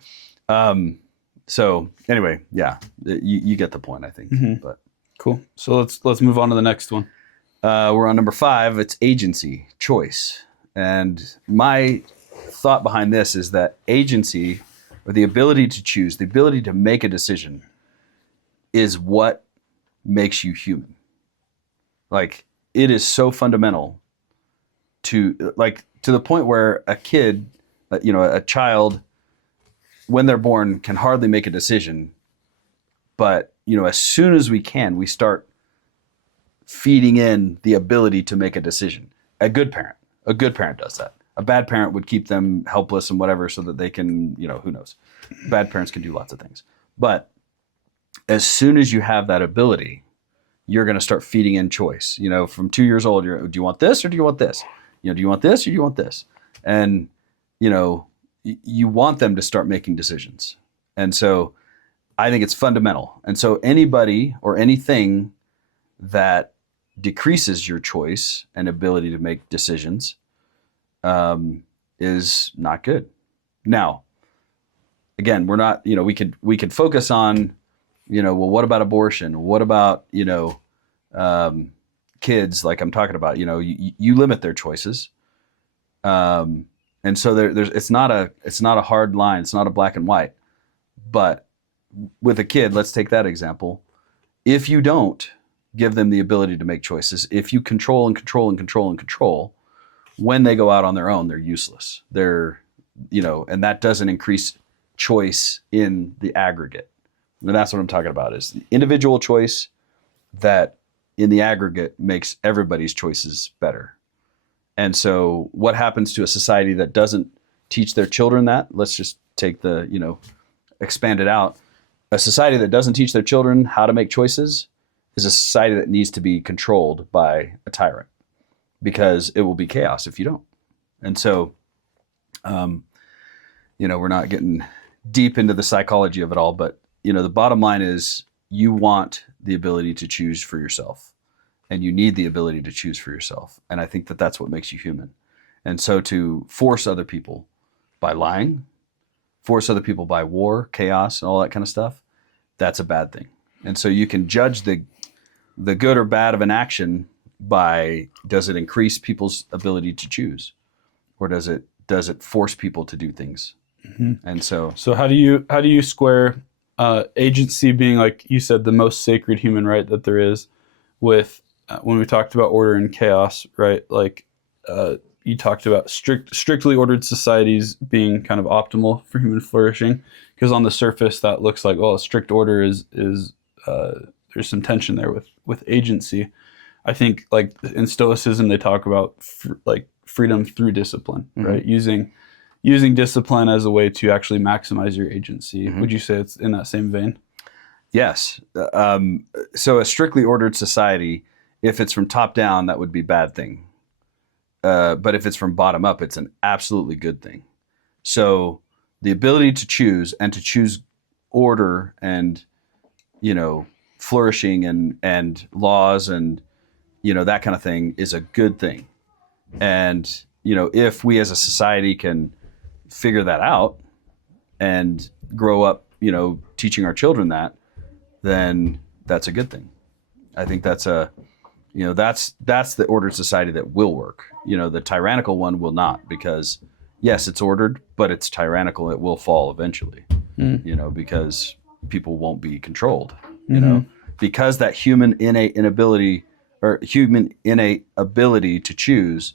So anyway, yeah, you get the point, I think. Mhm. But Cool. So let's move on to the next one. we're on number 5. It's agency, choice. And my thought behind this is that agency, or the ability to choose, the ability to make a decision, is what makes you human. Like, it is so fundamental to the point where a kid, a child, when they're born, can hardly make a decision. But, as soon as we can, we start feeding in the ability to make a decision. A good parent does that. A bad parent would keep them helpless and whatever so that they can, who knows. Bad parents can do lots of things. But as soon as you have that ability, you're going to start feeding in choice. From 2 years old, do you want this or do you want this? Do you want this or do you want this? And, you want them to start making decisions. And so I think it's fundamental. And so anybody or anything that decreases your choice and ability to make decisions is not good. Now, again, we're not, we could focus on, well, what about abortion? What about, kids, like I'm talking about, you limit their choices. And so it's not a hard line. It's not a black and white. But with a kid, let's take that example. If you don't give them the ability to make choices, if you control and control and control and control, when they go out on their own, they're useless. And that doesn't increase choice in the aggregate. And that's what I'm talking about, is the individual choice that in the aggregate makes everybody's choices better. And so what happens to a society that doesn't teach their children that? Let's just take expand it out. A society that doesn't teach their children how to make choices is a society that needs to be controlled by a tyrant, because it will be chaos if you don't. And so, we're not getting deep into the psychology of it all, but, the bottom line is you want the ability to choose for yourself, and you need the ability to choose for yourself. And I think that that's what makes you human. And so to force other people by lying, force other people by war, chaos, and all that kind of stuff, that's a bad thing. And so you can judge the good or bad of an action by, does it increase people's ability to choose, or does it force people to do things? Mm-hmm. And so how do you square agency being, like you said, the most sacred human right that there is, with when we talked about order and chaos, right? Like you talked about strictly ordered societies being kind of optimal for human flourishing, because on the surface that looks like, well, a strict order is there's some tension there with agency. I think, like in Stoicism, they talk about freedom through discipline, mm-hmm. right? Using discipline as a way to actually maximize your agency. Mm-hmm. Would you say it's in that same vein? Yes. So a strictly ordered society, if it's from top down, that would be a bad thing. But if it's from bottom up, it's an absolutely good thing. So the ability to choose, and to choose order and, flourishing and laws and, that kind of thing, is a good thing. And, if we as a society can figure that out and grow up, teaching our children that, then that's a good thing. I think that's that's the ordered society that will work. The tyrannical one will not, because yes, it's ordered, but it's tyrannical. It will fall eventually, because people won't be controlled, because that human innate ability to choose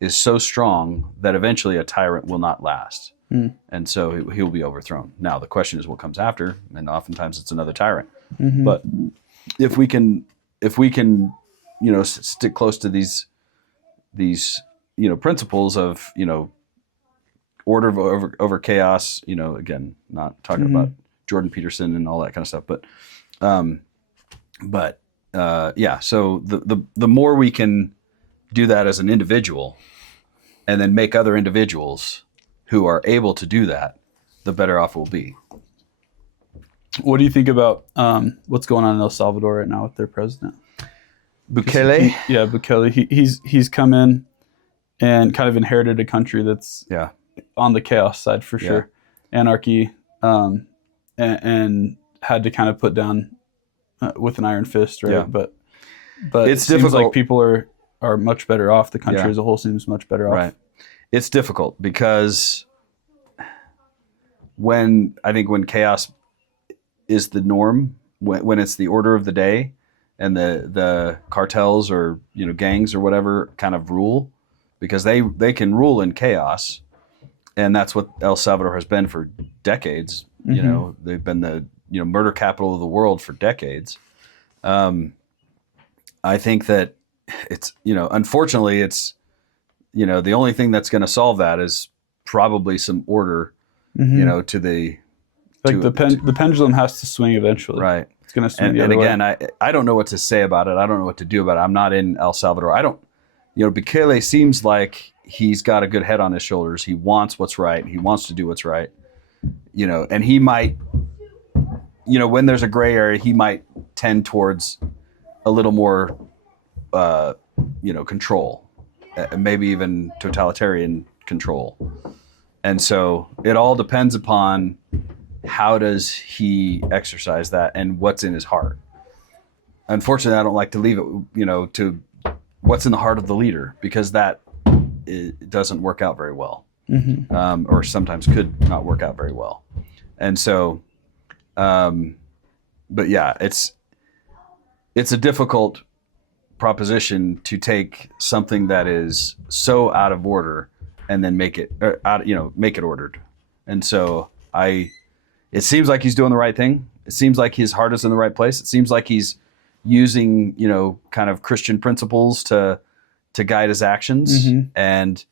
is so strong that eventually a tyrant will not last. And so he will be overthrown. Now, the question is what comes after, and oftentimes it's another tyrant. Mm-hmm. But if we can, stick close to these principles of, order over chaos, again, not talking mm-hmm. about Jordan Peterson and all that kind of stuff, but yeah. So the more we can do that as an individual, and then make other individuals who are able to do that, the better off we'll be. What do you think about what's going on in El Salvador right now with their president? Bukele? Bukele. He's come in and kind of inherited a country that's on the chaos side for sure. Anarchy. and had to kind of put down with an iron fist, right? Yeah. But It's it seems difficult. like people are much better off. The country Yeah. as a whole seems much better off. Right. It's difficult because I think when chaos is the norm, when it's the order of the day, and the cartels or gangs or whatever kind of rule, because they can rule in chaos, and that's what El Salvador has been for decades. They've been the murder capital of the world for decades. I think that it's unfortunately it's the only thing that's going to solve that is probably some order. To the the pendulum has to swing eventually. Right. It's going to swing And, the and other again, way. I don't know what to say about it. I don't know what to do about it. I'm not in El Salvador. I don't, Bukele seems like he's got a good head on his shoulders. He wants what's right. He wants to do what's right. And he might, when there's a gray area, he might tend towards a little more, control, maybe even totalitarian control. And so it all depends upon how does he exercise that and what's in his heart. Unfortunately, I don't like to leave it, to what's in the heart of the leader, because that it doesn't work out very well, or sometimes could not work out very well. And so, but yeah, it's a difficult proposition to take something that is so out of order and then make it ordered. And so it seems like he's doing the right thing. It seems like his heart is in the right place. It seems like he's using, kind of Christian principles to guide his actions. And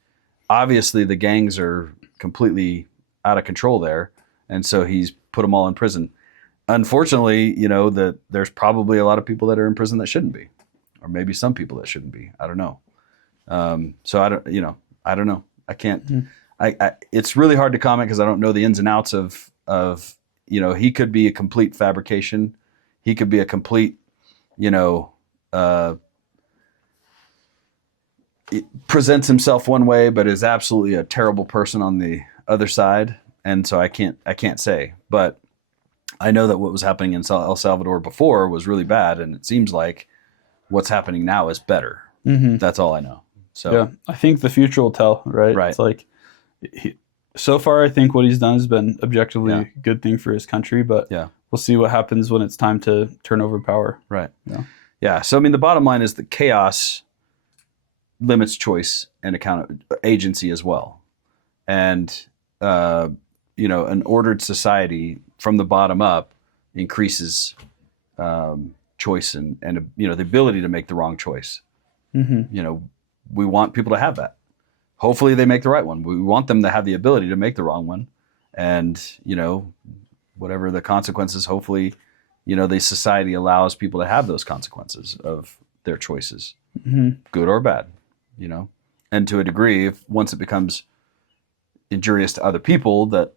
obviously the gangs are completely out of control there. And so he's put them all in prison. Unfortunately, there's probably a lot of people that are in prison that shouldn't be, or maybe some people that shouldn't be. I don't know. So I don't know. I can't. It's really hard to comment because I don't know the ins and outs of he could be a complete fabrication. He could be a complete presents himself one way, but is absolutely a terrible person on the other side. And so I can't say, but I know that what was happening in El Salvador before was really bad, and it seems like what's happening now is better. That's all I know. So yeah, I think the future will tell, right? Right. It's like so far, I think what he's done has been objectively a good thing for his country, but we'll see what happens when it's time to turn over power. Right. Yeah. So, I mean, the bottom line is that chaos limits choice and agency as well. And, an ordered society from the bottom up increases choice and the ability to make the wrong choice. We want people to have that. Hopefully they make the right one. We want them to have the ability to make the wrong one. And, whatever the consequences, hopefully, the society allows people to have those consequences of their choices, good or bad, and to a degree, once it becomes injurious to other people, that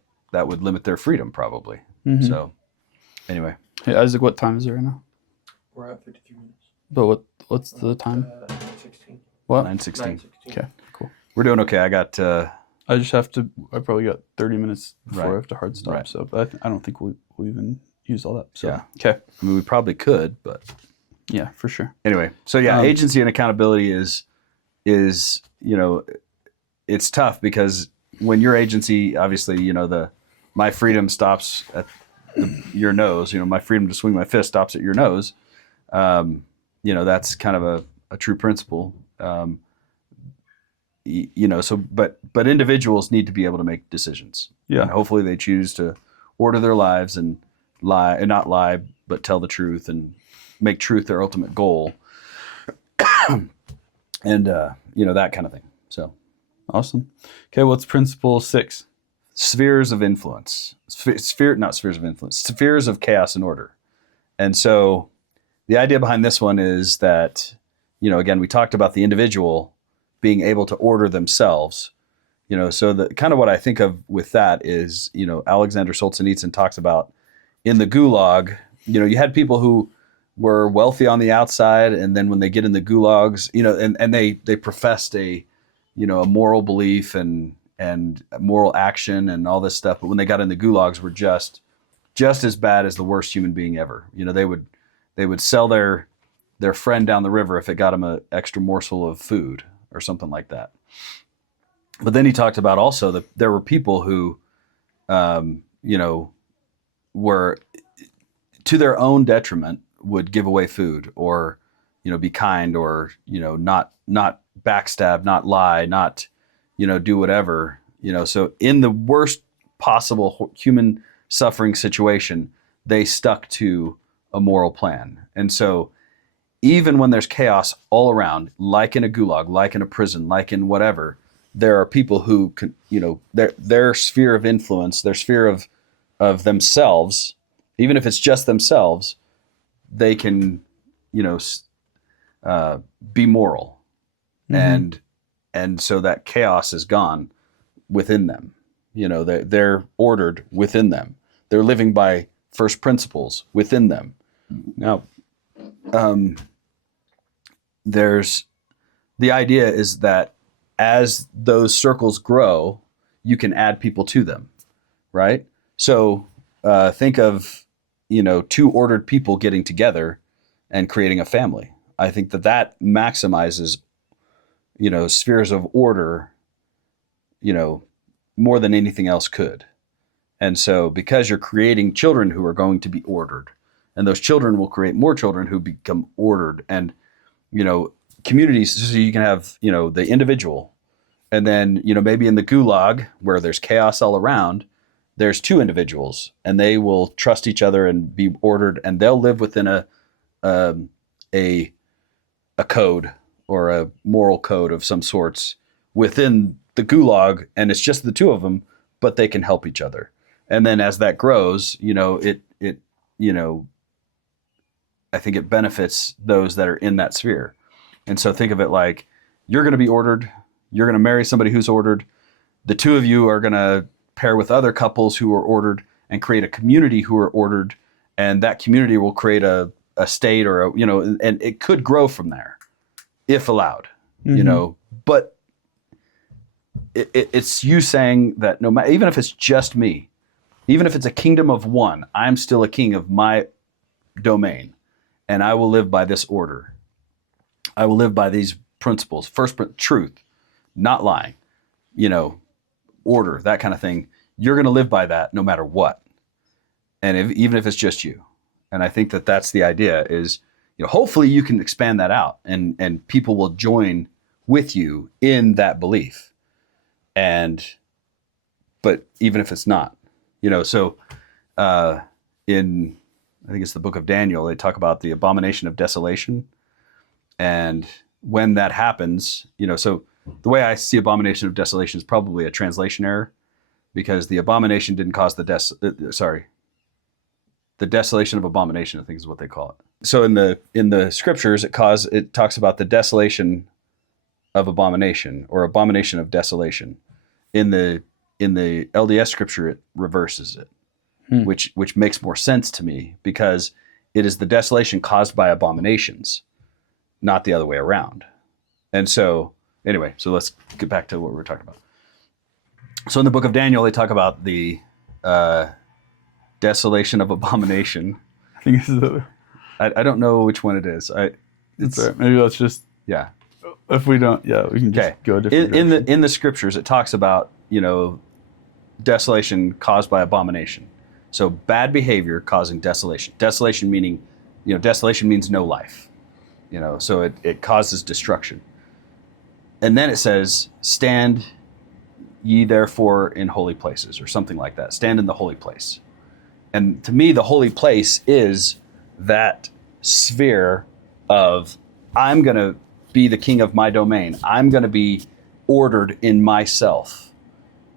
would limit their freedom probably. So anyway. Hey, Isaac, what time is it right now? We're at 53 minutes. But what's the time? 16. What? 9:16. Okay, cool. We're doing okay. I probably got 30 minutes before I have to hard stop. Right. So, but I don't think we'll even use all that. So, Yeah. Okay. I mean, we probably could, but Yeah, for sure. anyway. So yeah, agency and accountability is it's tough because when your agency, obviously, my freedom stops at your nose. My freedom to swing my fist stops at your nose. That's kind of a true principle. But individuals need to be able to make decisions. Yeah. And hopefully they choose to order their lives and not lie, but tell the truth and make truth their ultimate goal. And, that kind of thing. So Awesome. Okay, what's principle 6? spheres of influence, not spheres of influence, spheres of chaos and order. And so the idea behind this one is that, again, we talked about the individual being able to order themselves, so the kind of what I think of with that is, Alexander Solzhenitsyn talks about in the gulag, you had people who were wealthy on the outside, and then when they get in the gulags, and they professed a moral belief and moral action and all this stuff, but when they got in the gulags were just just as bad as the worst human being ever. They would sell their friend down the river if it got them an extra morsel of food or something like that. But then he talked about also that there were people who, were to their own detriment would give away food or, be kind or, not backstab, not lie, not, do whatever, so in the worst possible human suffering situation, they stuck to a moral plan. And so even when there's chaos all around, like in a gulag, like in a prison, like in whatever, there are people who can, their sphere of influence, their sphere of themselves, even if it's just themselves, they can, be moral. Mm-hmm. And so that chaos is gone within them. They're ordered within them. They're living by first principles within them. Now, there's the idea is that as those circles grow, you can add people to them, right? So think of, two ordered people getting together and creating a family. I think that maximizes, spheres of order, more than anything else could. And so because you're creating children who are going to be ordered, and those children will create more children who become ordered, and, communities, so you can have, the individual, and then, maybe in the gulag where there's chaos all around, there's two individuals and they will trust each other and be ordered, and they'll live within a code or a moral code of some sorts within the gulag, and it's just the two of them, but they can help each other. And then as that grows, I think it benefits those that are in that sphere. And so think of it like you're going to be ordered, you're going to marry somebody who's ordered, the two of you are going to pair with other couples who are ordered and create a community who are ordered, and that community will create a state or and it could grow from there if allowed, mm-hmm. But it's you saying that no matter, even if it's just me, even if it's a kingdom of one, I'm still a king of my domain, and I will live by this order. I will live by these principles. First, truth, not lying, order, that kind of thing. You're going to live by that no matter what. And even if it's just you. And I think that's the idea is, hopefully you can expand that out and people will join with you in that belief. But even if it's not, so in, I think it's the book of Daniel, they talk about the abomination of desolation. And when that happens, so the way I see abomination of desolation is probably a translation error, because the abomination didn't cause the desolation of abomination, I think is what they call it. So in the scriptures, it talks about the desolation of abomination or abomination of desolation. In the LDS scripture, it reverses it, which makes more sense to me, because it is the desolation caused by abominations, not the other way around. And so anyway, so let's get back to what we were talking about. So in the book of Daniel, they talk about the desolation of abomination. I think it's I don't know which one it is. It's right. Maybe let's just, yeah. If we don't, we can just go a different direction. In the scriptures, it talks about, desolation caused by abomination. So bad behavior causing desolation. Desolation meaning, desolation means no life. So it causes destruction. And then it says, stand ye therefore in holy places, or something like that. Stand in the holy place. And to me, the holy place is that sphere of, I'm going to be the king of my domain. I'm going to be ordered in myself.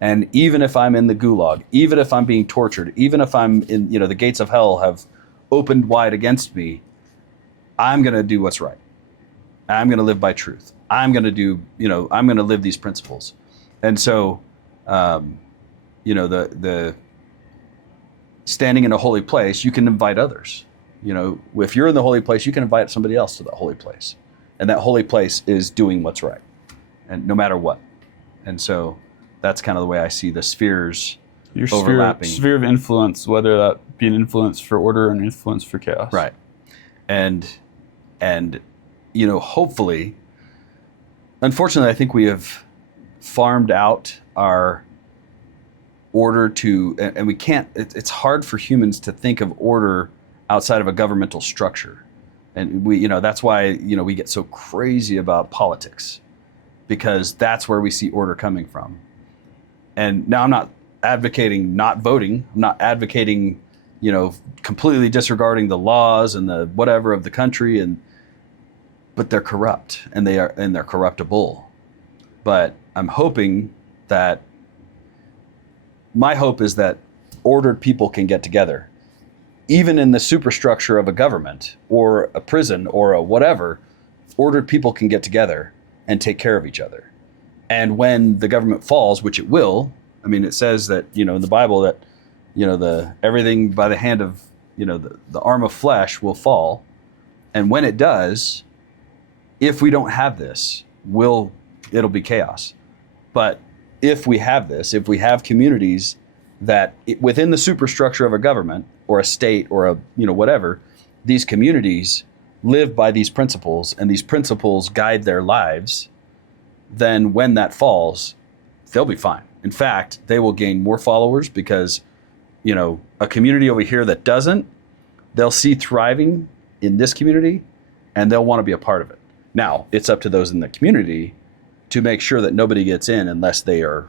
And even if I'm in the gulag, even if I'm being tortured, even if I'm in, the gates of hell have opened wide against me, I'm going to do what's right. I'm going to live by truth. I'm going to do, I'm going to live these principles. And so, the standing in a holy place, you can invite others. If you're in the holy place, you can invite somebody else to the holy place. And that holy place is doing what's right, and no matter what. And so that's kind of the way I see the spheres your overlapping. Sphere of influence, whether that be an influence for order and an influence for chaos. Right. And hopefully, unfortunately, I think we have farmed out our order to, and we can't, it's hard for humans to think of order outside of a governmental structure. And that's why, we get so crazy about politics, because that's where we see order coming from. And now I'm not advocating not voting. I'm not advocating, completely disregarding the laws and the whatever of the country, but they're corrupt and they're corruptible. But I'm hoping that, my hope is that ordered people can get together, even in the superstructure of a government or a prison or a whatever. Ordered people can get together and take care of each other. And when the government falls, which it will, it says that, in the Bible that, everything by the hand of, the arm of flesh will fall. And when it does, if we don't have this, it'll be chaos. But if we have this, if we have communities that within the superstructure of a government or a state or a, whatever, these communities live by these principles and these principles guide their lives, then when that falls, they'll be fine. In fact, they will gain more followers because, a community over here that doesn't, they'll see thriving in this community and they'll want to be a part of it. Now, it's up to those in the community to make sure that nobody gets in unless they are,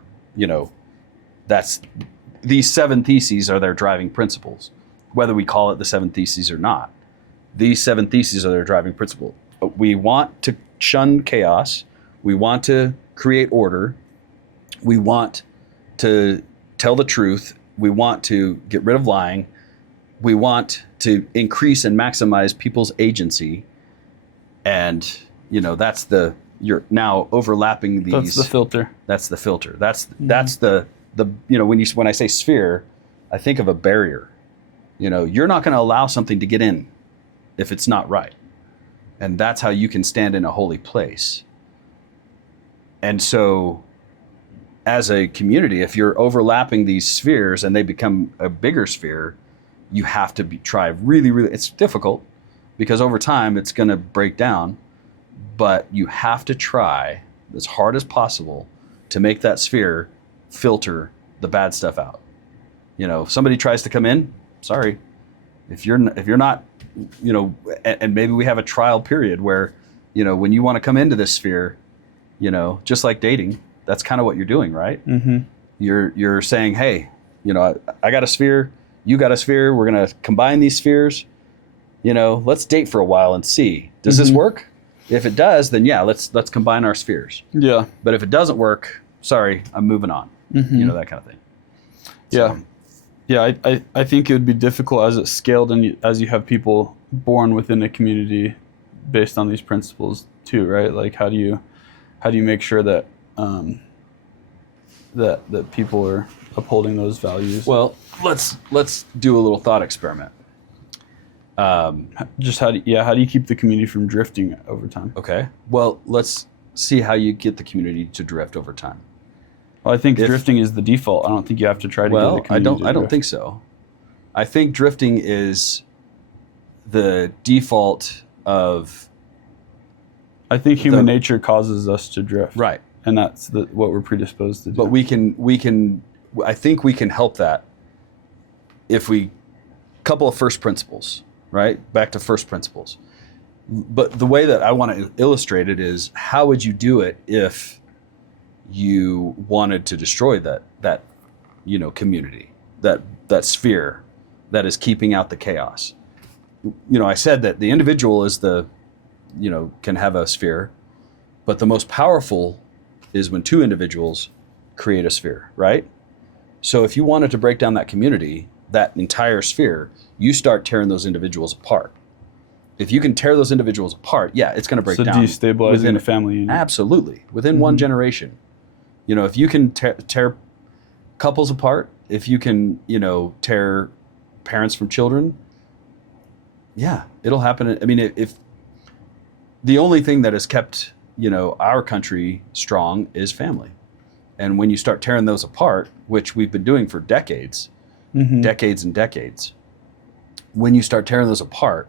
these 7 theses are their driving principles, whether we call it the 7 theses or not. These 7 theses are their driving principle. But we want to shun chaos. We want to create order. We want to tell the truth. We want to get rid of lying. We want to increase and maximize people's agency. And, you're now overlapping these. That's the filter. That's the filter. That's the when I say sphere, I think of a barrier. You're not going to allow something to get in if it's not right. And that's how you can stand in a holy place. And so as a community, if you're overlapping these spheres and they become a bigger sphere, you have to try really, really, it's difficult because over time it's going to break down, but you have to try as hard as possible to make that sphere filter the bad stuff out. If somebody tries to come in, sorry, if you're not, and maybe we have a trial period where, when you want to come into this sphere, just like dating, that's kind of what you're doing, right? Mm-hmm. You're saying, hey, I got a sphere, you got a sphere, we're going to combine these spheres, let's date for a while and see, does this work? If it does, then yeah, let's combine our spheres. Yeah. But if it doesn't work, sorry, I'm moving on. Mm-hmm. That kind of thing. So, yeah, I think it would be difficult as it's scaled and as you have people born within a community based on these principles too, right? Like how do you make sure that that people are upholding those values? Well, let's do a little thought experiment. Just how do you keep the community from drifting over time? Okay. Well, let's see how you get the community to drift over time. Well, I think drifting is the default. I don't think you have to try to get the community I don't think so. I think drifting is the default of. I think human nature causes us to drift. Right. And that's what we're predisposed to do. But we can. I think we can help that if we couple of first principles, right? Back to first principles. But the way that I want to illustrate it is, how would you do it if you wanted to destroy that community, that sphere that is keeping out the chaos? I said that the individual is can have a sphere, but the most powerful is when 2 individuals create a sphere, right? So if you wanted to break down that community, that entire sphere, you start tearing those individuals apart. If you can tear those individuals apart, yeah, it's going to break down. So destabilizing the family unit. Absolutely. Within one generation. If you can tear couples apart, if you can, tear parents from children, yeah, it'll happen. I mean, if the only thing that has kept, our country strong is family. And when you start tearing those apart, which we've been doing for decades, decades and decades, when you start tearing those apart,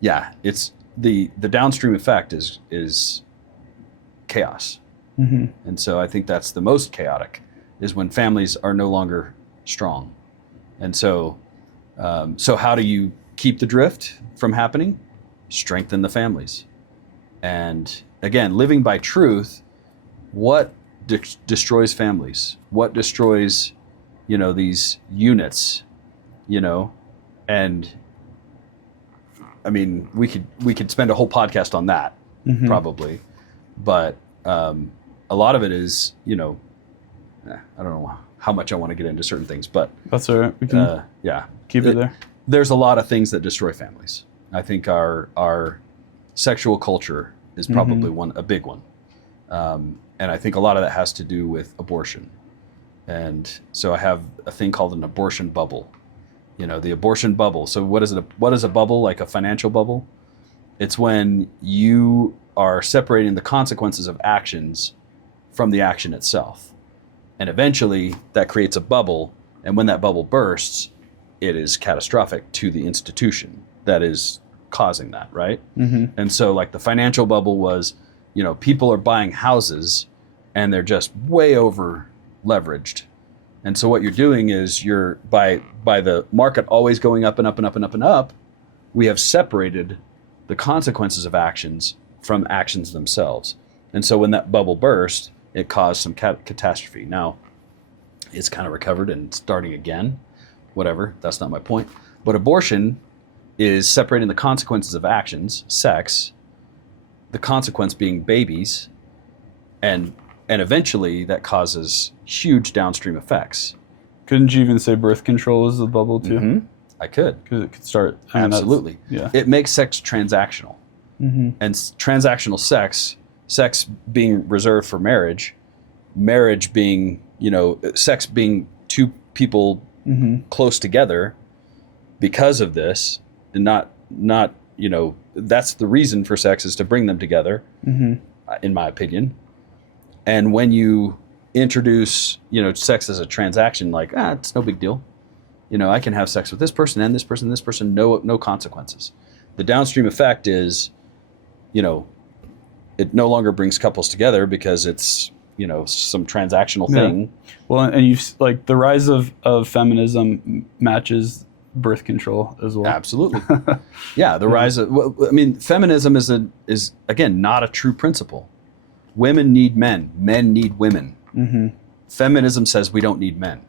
yeah, it's the downstream effect is chaos. Mm-hmm. And so I think that's the most chaotic, is when families are no longer strong. And so, so how do you keep the drift from happening? Strengthen the families. And again, living by truth, what destroys families? What destroys, these units, and I mean, we could spend a whole podcast on that, Mm-hmm. probably, but a lot of it is, I don't know how much I want to get into certain things, but That's all right. We can yeah, keep it there. there's a lot of things that destroy families. I think our sexual culture is probably a big one, and I think a lot of that has to do with abortion. And so I have a thing called an abortion bubble. The abortion bubble. So what is it? What is a bubble? Like a financial bubble? It's when you are separating the consequences of actions from the action itself. And eventually that creates a bubble. And when that bubble bursts, it is catastrophic to the institution that is causing that, right? Mm-hmm. And so like the financial bubble was, people are buying houses and they're just way over leveraged. And so what you're doing is you're by the market always going up and up and up and up and up, we have separated the consequences of actions from actions themselves. And so when that bubble burst, it caused some catastrophe. Now, it's kind of recovered and starting again, whatever, that's not my point. But abortion is separating the consequences of actions, sex, the consequence being babies, and eventually that causes huge downstream effects. Couldn't you even say birth control is the bubble too? Mm-hmm. I could. Because it could start. I mean, Absolutely. Yeah. It makes sex transactional. Mm-hmm. And transactional sex being reserved for marriage being, sex being two people Mm-hmm. close together because of this, and not, that's the reason for sex, is to bring them together, Mm-hmm. in my opinion. And when you introduce, sex as a transaction, like, it's no big deal. I can have sex with this person and this person and this person, no consequences. The downstream effect is, it no longer brings couples together because it's, some transactional thing. Well, and you've like the rise of feminism matches birth control as well. Absolutely. Yeah. The rise of, feminism is again, not a true principle. Women need men. Men need women. Mm-hmm. Feminism says we don't need men.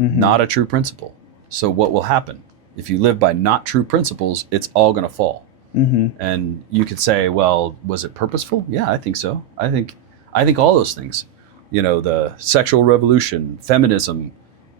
Mm-hmm. Not a true principle. So what will happen? If you live by not true principles, it's all going to fall. Mm-hmm. And you could say, well, was it purposeful? Yeah, I think so. I think all those things, the sexual revolution, feminism,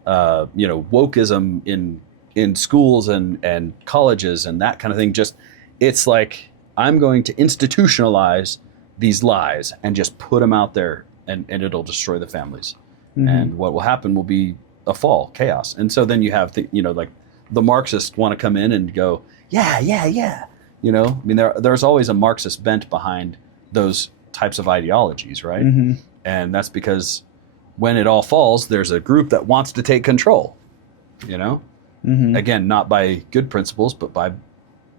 wokeism in schools and colleges and that kind of thing. Just, it's like, I'm going to institutionalize these lies and just put them out there, and it'll destroy the families. Mm-hmm. And what will happen will be a fall, chaos. And so then you have like the Marxists want to come in and go, yeah. There's always a Marxist bent behind those types of ideologies, right? Mm-hmm. And that's because when it all falls, there's a group that wants to take control, Mm-hmm. Again, not by good principles, but by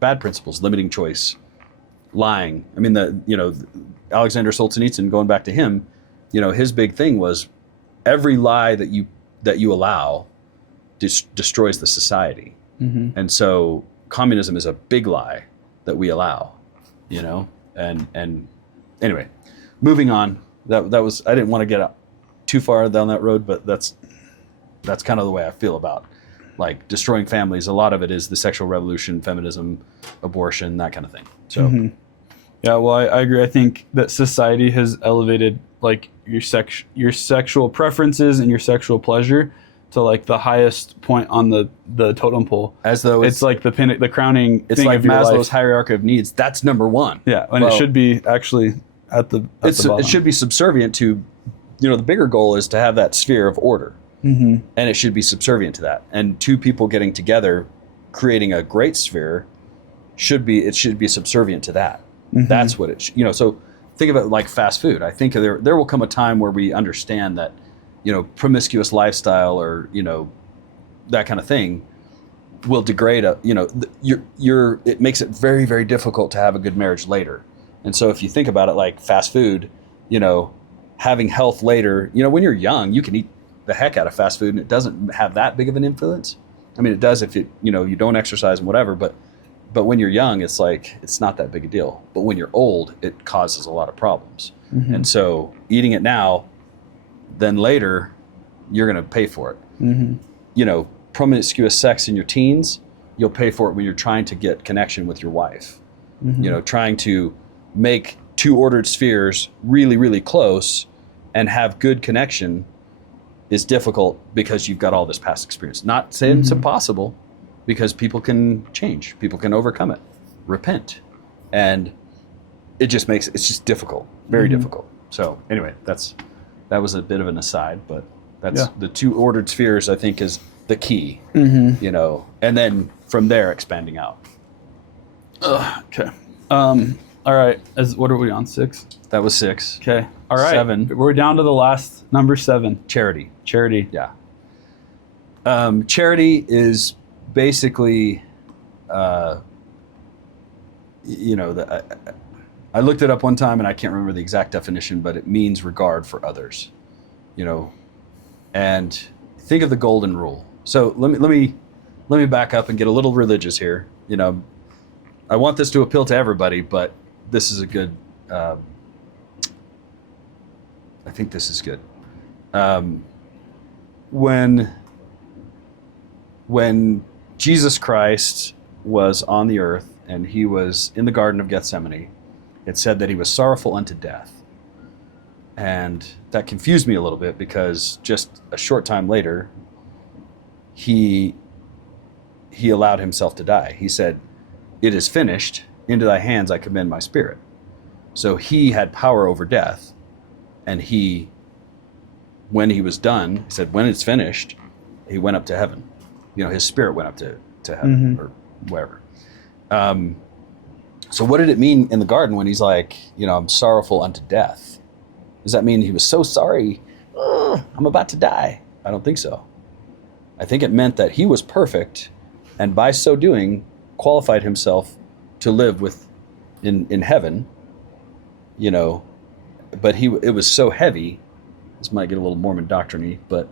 bad principles, limiting choice, lying. Alexander Solzhenitsyn, going back to him, his big thing was every lie that you allow destroys the society. Mm-hmm. And so communism is a big lie that we allow, and anyway, moving on. That was, I didn't want to get up too far down that road, but that's kind of the way I feel about like destroying families. A lot of it is the sexual revolution, feminism, abortion, that kind of thing. So Mm-hmm. Yeah, well, I agree. I think that society has elevated like your sexual preferences and your sexual pleasure to like the highest point on the totem pole. as though It's like the crowning it's thing like of your Maslow's life. hierarchy of needs. That's number one. Yeah, and Well, it should be actually at the bottom. it should be subservient to, the bigger goal is to have that sphere of order. Mm-hmm. And it should be subservient to that. And two people getting together, creating a great sphere, should be subservient to that. Mm-hmm. That's what it so think of it like fast food. I think there will come a time where we understand that, promiscuous lifestyle or, that kind of thing will degrade it makes it very, very difficult to have a good marriage later. And so if you think about it like fast food, having health later, when you're young, you can eat the heck out of fast food and it doesn't have that big of an influence. I mean, it does if you don't exercise and whatever, but when you're young, it's like, it's not that big a deal. But when you're old, it causes a lot of problems. Mm-hmm. And so eating it now, then later, you're going to pay for it. Mm-hmm. Promiscuous sex in your teens, you'll pay for it when you're trying to get connection with your wife. Mm-hmm. Trying to make two ordered spheres really, really close and have good connection is difficult because you've got all this past experience. Not saying it's impossible, because people can change, people can overcome it, repent, and it's just difficult, very difficult. So anyway, that was a bit of an aside, but that's the two ordered spheres, I think, is the key. And then from there expanding out. Okay. All right. What are we on? 6? That was 6. Okay. All right. 7. We're down to the last number 7. Charity. Yeah. Charity is basically, I looked it up one time and I can't remember the exact definition, but it means regard for others, and think of the golden rule. So let me back up and get a little religious here. I want this to appeal to everybody, but this is a good, I think this is good. When Jesus Christ was on the earth and he was in the Garden of Gethsemane, it said that he was sorrowful unto death. And that confused me a little bit because just a short time later, he allowed himself to die. He said, "It is finished. Into thy hands I commend my spirit." So he had power over death. And when he was done, he said, when it's finished, he went up to heaven. His spirit went up to heaven or wherever. So what did it mean in the garden when he's like, I'm sorrowful unto death? Does that mean he was so sorry, I'm about to die? I don't think so. I think it meant that he was perfect, and by so doing, qualified himself to live in heaven, but it was so heavy. This might get a little Mormon doctrine-y, but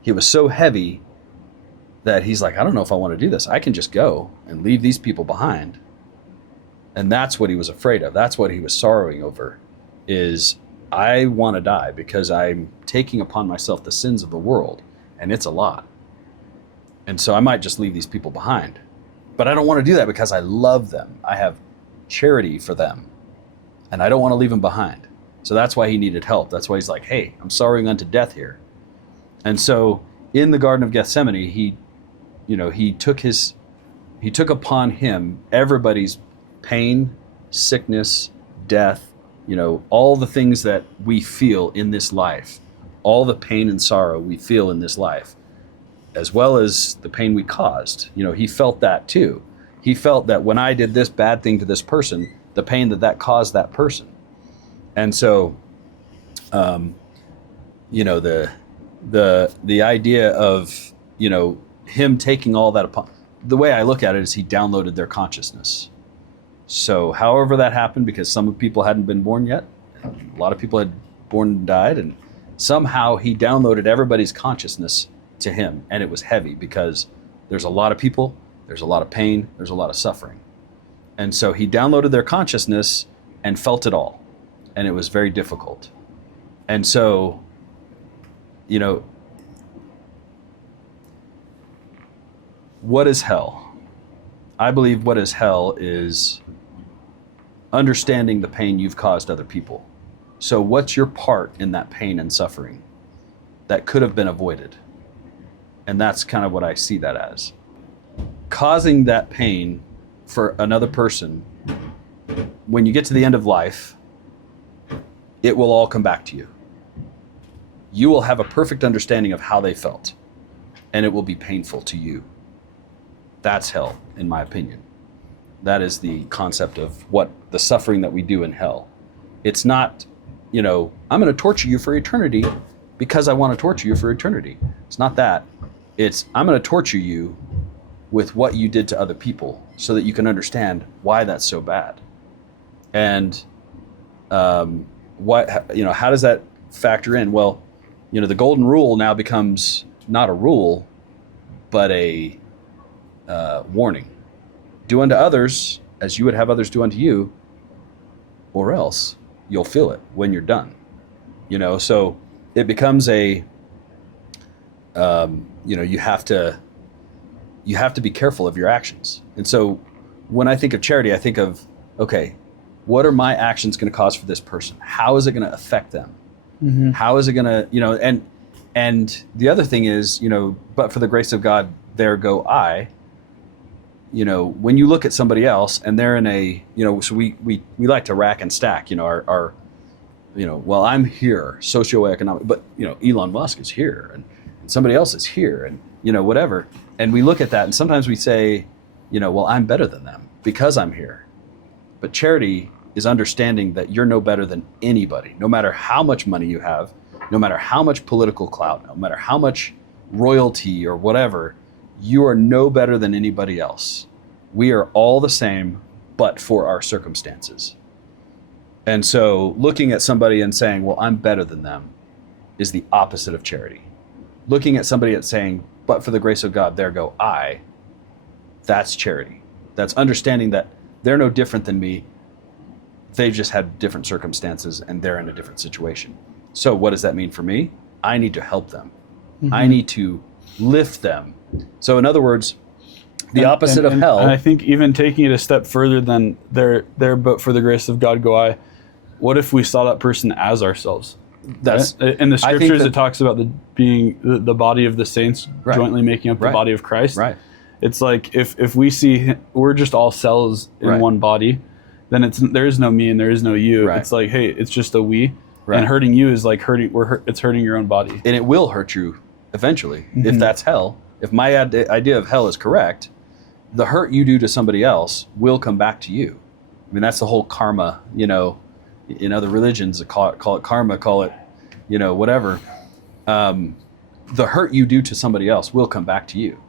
he was so heavy that he's like, I don't know if I want to do this. I can just go and leave these people behind. And that's what he was afraid of. That's what he was sorrowing over, is I want to die because I'm taking upon myself the sins of the world, and it's a lot. And so I might just leave these people behind. But I don't want to do that because I love them. I have charity for them, and I don't want to leave them behind. So that's why he needed help. That's why he's like, hey, I'm sorrowing unto death here. And so in the Garden of Gethsemane, he took upon him everybody's pain, sickness, death, all the things that we feel in this life, all the pain and sorrow we feel in this life, as well as the pain we caused. He felt that too. He felt that when I did this bad thing to this person, the pain that caused that person. And so, the idea of, him taking all that upon, the way I look at it is he downloaded their consciousness. So however that happened, because some people hadn't been born yet, a lot of people had born and died, and somehow he downloaded everybody's consciousness to him. And it was heavy because there's a lot of people, there's a lot of pain, there's a lot of suffering. And so he downloaded their consciousness and felt it all. And it was very difficult. And so, what is hell? I believe what is hell is understanding the pain you've caused other people. So what's your part in that pain and suffering that could have been avoided? And that's kind of what I see that as. Causing that pain for another person, when you get to the end of life, it will all come back to you. You will have a perfect understanding of how they felt, and it will be painful to you. That's hell, in my opinion. That is the concept of what the suffering that we do in hell. It's not, I'm going to torture you for eternity because I want to torture you for eternity. It's not that. It's, I'm going to torture you with what you did to other people so that you can understand why that's so bad. And how does that factor in? Well, the golden rule now becomes not a rule, but a warning. Do unto others as you would have others do unto you, or else you'll feel it when you're done. So it becomes a, you have to be careful of your actions. And so when I think of charity, I think of, okay, what are my actions going to cause for this person? How is it going to affect them? Mm-hmm. How is it going to, and the other thing is, but for the grace of God, there go I. When you look at somebody else and they're in a, so we like to rack and stack, our well, I'm here, socioeconomic, but, Elon Musk is here and somebody else is here and, whatever. And we look at that and sometimes we say, well, I'm better than them because I'm here. But charity is understanding that you're no better than anybody, no matter how much money you have, no matter how much political clout, no matter how much royalty or whatever, you are no better than anybody else. We are all the same, but for our circumstances. And so looking at somebody and saying, well, I'm better than them is the opposite of charity. Looking at somebody and saying, but for the grace of God, there go I, that's charity. That's understanding that they're no different than me. They've just had different circumstances and they're in a different situation. So what does that mean for me? I need to help them. Mm-hmm. I need to lift them. So in other words, the opposite of hell. And I think even taking it a step further than there, but for the grace of God go I, what if we saw that person as ourselves? That's right? In the scriptures, it talks about being the body of the saints right. jointly making up the right. body of Christ. Right. It's like if we see we're just all cells in right. one body, then there is no me and there is no you. Right. It's like, hey, it's just a we. Right. And hurting you is like it's hurting your own body. And it will hurt you eventually Mm-hmm. if that's hell. If my idea of hell is correct, the hurt you do to somebody else will come back to you. I mean, that's the whole karma, in other religions, call it karma, call it, whatever. The hurt you do to somebody else will come back to you.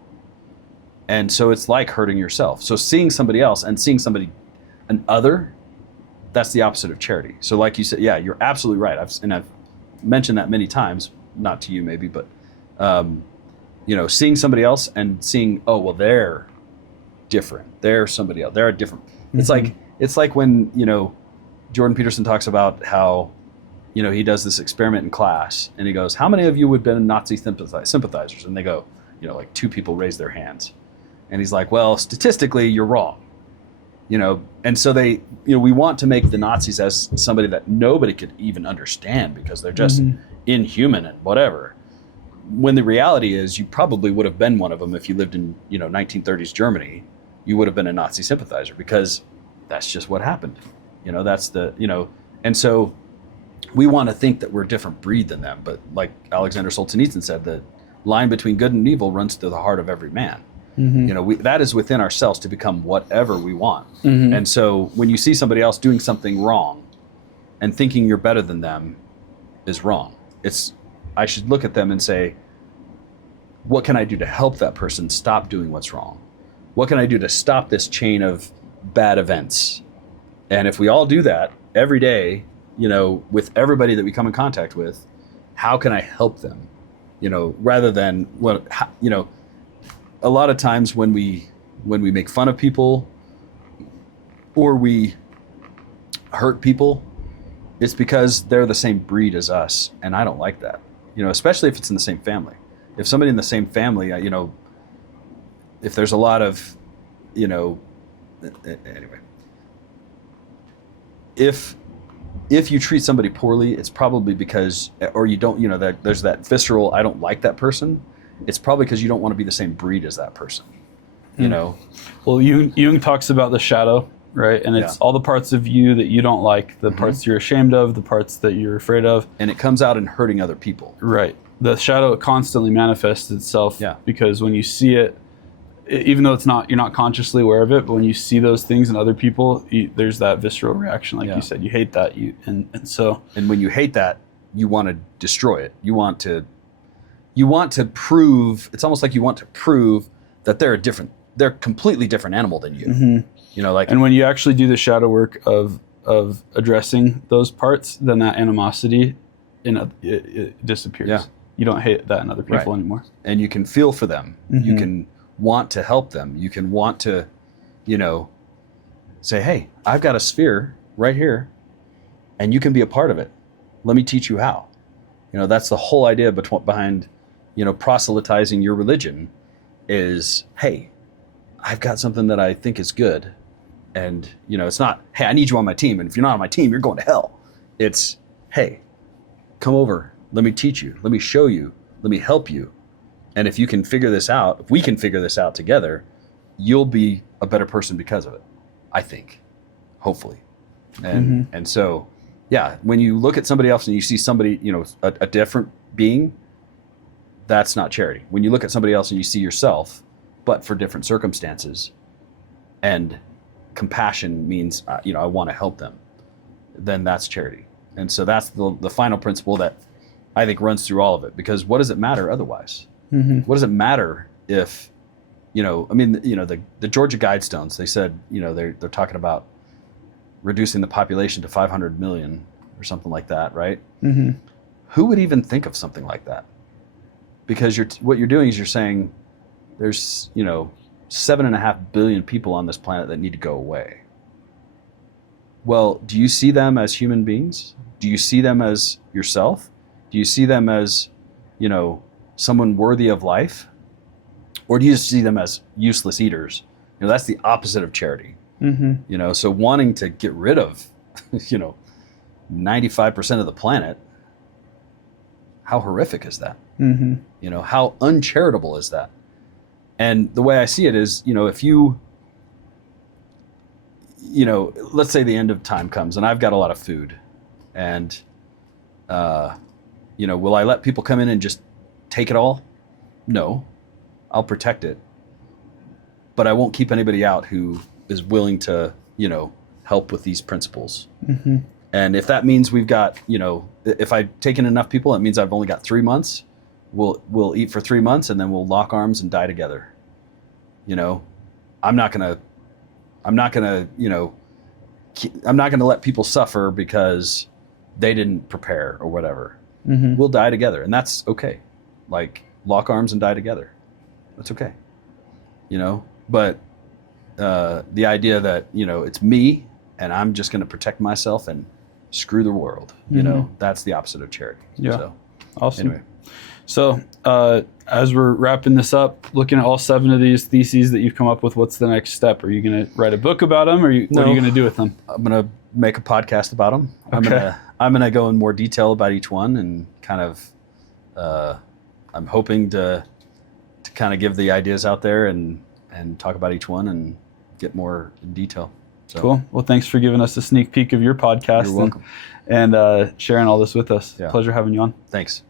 And so it's like hurting yourself. So seeing somebody else and seeing an other, that's the opposite of charity. So like you said, yeah, you're absolutely right. I've mentioned that many times, not to you maybe, but, seeing somebody else and seeing, oh, well, they're different. They're somebody else. They're different. Mm-hmm. It's like when, Jordan Peterson talks about how, he does this experiment in class and he goes, how many of you would have been Nazi sympathizers? And they go, like 2 people raise their hands. And he's like, well, statistically, you're wrong. And so we want to make the Nazis as somebody that nobody could even understand because they're just mm-hmm. inhuman and whatever. When the reality is you probably would have been one of them if you lived in, 1930s Germany. You would have been a Nazi sympathizer because that's just what happened. That's and so we want to think that we're a different breed than them. But like Alexander Solzhenitsyn said, the line between good and evil runs through the heart of every man. Mm-hmm. That is within ourselves to become whatever we want. Mm-hmm. And so when you see somebody else doing something wrong and thinking you're better than them is wrong. I should look at them and say, what can I do to help that person stop doing what's wrong? What can I do to stop this chain of bad events? And if we all do that every day, with everybody that we come in contact with, how can I help them? Rather than a lot of times when we make fun of people or we hurt people, it's because they're the same breed as us, and I don't like that. Especially if it's in the same family. If somebody in the same family, if there's a lot of, anyway, if you treat somebody poorly, it's probably because, or you don't, that there's that visceral, I don't like that person. It's probably because you don't want to be the same breed as that person, Well, Jung talks about the shadow, right? And it's all the parts of you that you don't like, the mm-hmm. parts you're ashamed of, the parts that you're afraid of. And it comes out in hurting other people. Right. The shadow constantly manifests itself because when you see it, even though you're not consciously aware of it, but when you see those things in other people, there's that visceral reaction, like you said. You hate that, and when you hate that, you want to destroy it. You want to prove. It's almost like you want to prove that they're a different they're a completely different animal than you. Mhm. You know, like, And when you actually do the shadow work of addressing those parts, then that animosity it disappears. Yeah. You don't hate that in other people Right. anymore. and you can feel for them. You Mhm. can want to help them. You can want to, you know, say, hey, I've got a sphere right here and you can be a part of it. Let me teach you how. You know, that's the whole idea behind, you know, proselytizing your religion is, hey, I've got something that I think is good. And, you know, it's not, hey, I need you on my team. And if you're not on my team, you're going to hell. It's, hey, come over. Let me teach you. Let me show you. Let me help you. And if you can figure this out, if we can figure this out together, you'll be a better person because of it, I think, hopefully. And so, yeah, when you look at somebody else and you see somebody, you know, a different being, that's not charity. When you look at somebody else and you see yourself, but for different circumstances, and compassion means, you know, I want to help them, then that's charity. And so that's the final principle that I think runs through all of it, because what does it matter otherwise? What does it matter if, you know, I mean, you know, the Georgia Guidestones, they said, you know, they're talking about reducing the population to 500 million or something like that, right? Who would even think of something like that? Because what you're doing is you're saying there's, you know, 7.5 billion people on this planet that need to go away. Well, do you see them as human beings? Do you see them as yourself? Do you see them as, you know, someone worthy of life? Or do you just see them as useless eaters? You know, that's the opposite of charity. You know, so wanting to get rid of, you know, 95% of the planet, how horrific is that? You know, how uncharitable is that? And the way I see it is, you know, if you know, let's say the end of time comes and I've got a lot of food and, you know, will I let people come in and just take it all? No, I'll protect it, but I won't keep anybody out who is willing to, you know, help with these principles. And if that means we've got, you know, if I've taken enough people, it means I've only got 3 months. We'll eat for 3 months and then we'll lock arms and die together. You know, I'm not gonna, you know, I'm not gonna let people suffer because they didn't prepare or whatever. We'll die together, and that's okay. Like, lock arms and die together. That's okay. You know, but the idea that, you know, it's me and I'm just gonna protect myself and screw the world, you know, that's the opposite of charity. Yeah. So, Awesome. anyway. So as we're wrapping this up, looking at all 7 of these theses that you've come up with, what's the next step? Are you going to write a book about them, or what are you going to do with them? I'm going to make a podcast about them. Okay. I'm going to go in more detail about each one and kind of, I'm hoping to kind of give the ideas out there and talk about each one and get more in detail. So, Cool. Well, thanks for giving us a sneak peek of your podcast. You're welcome. And sharing all this with us. Yeah. Pleasure having you on. Thanks.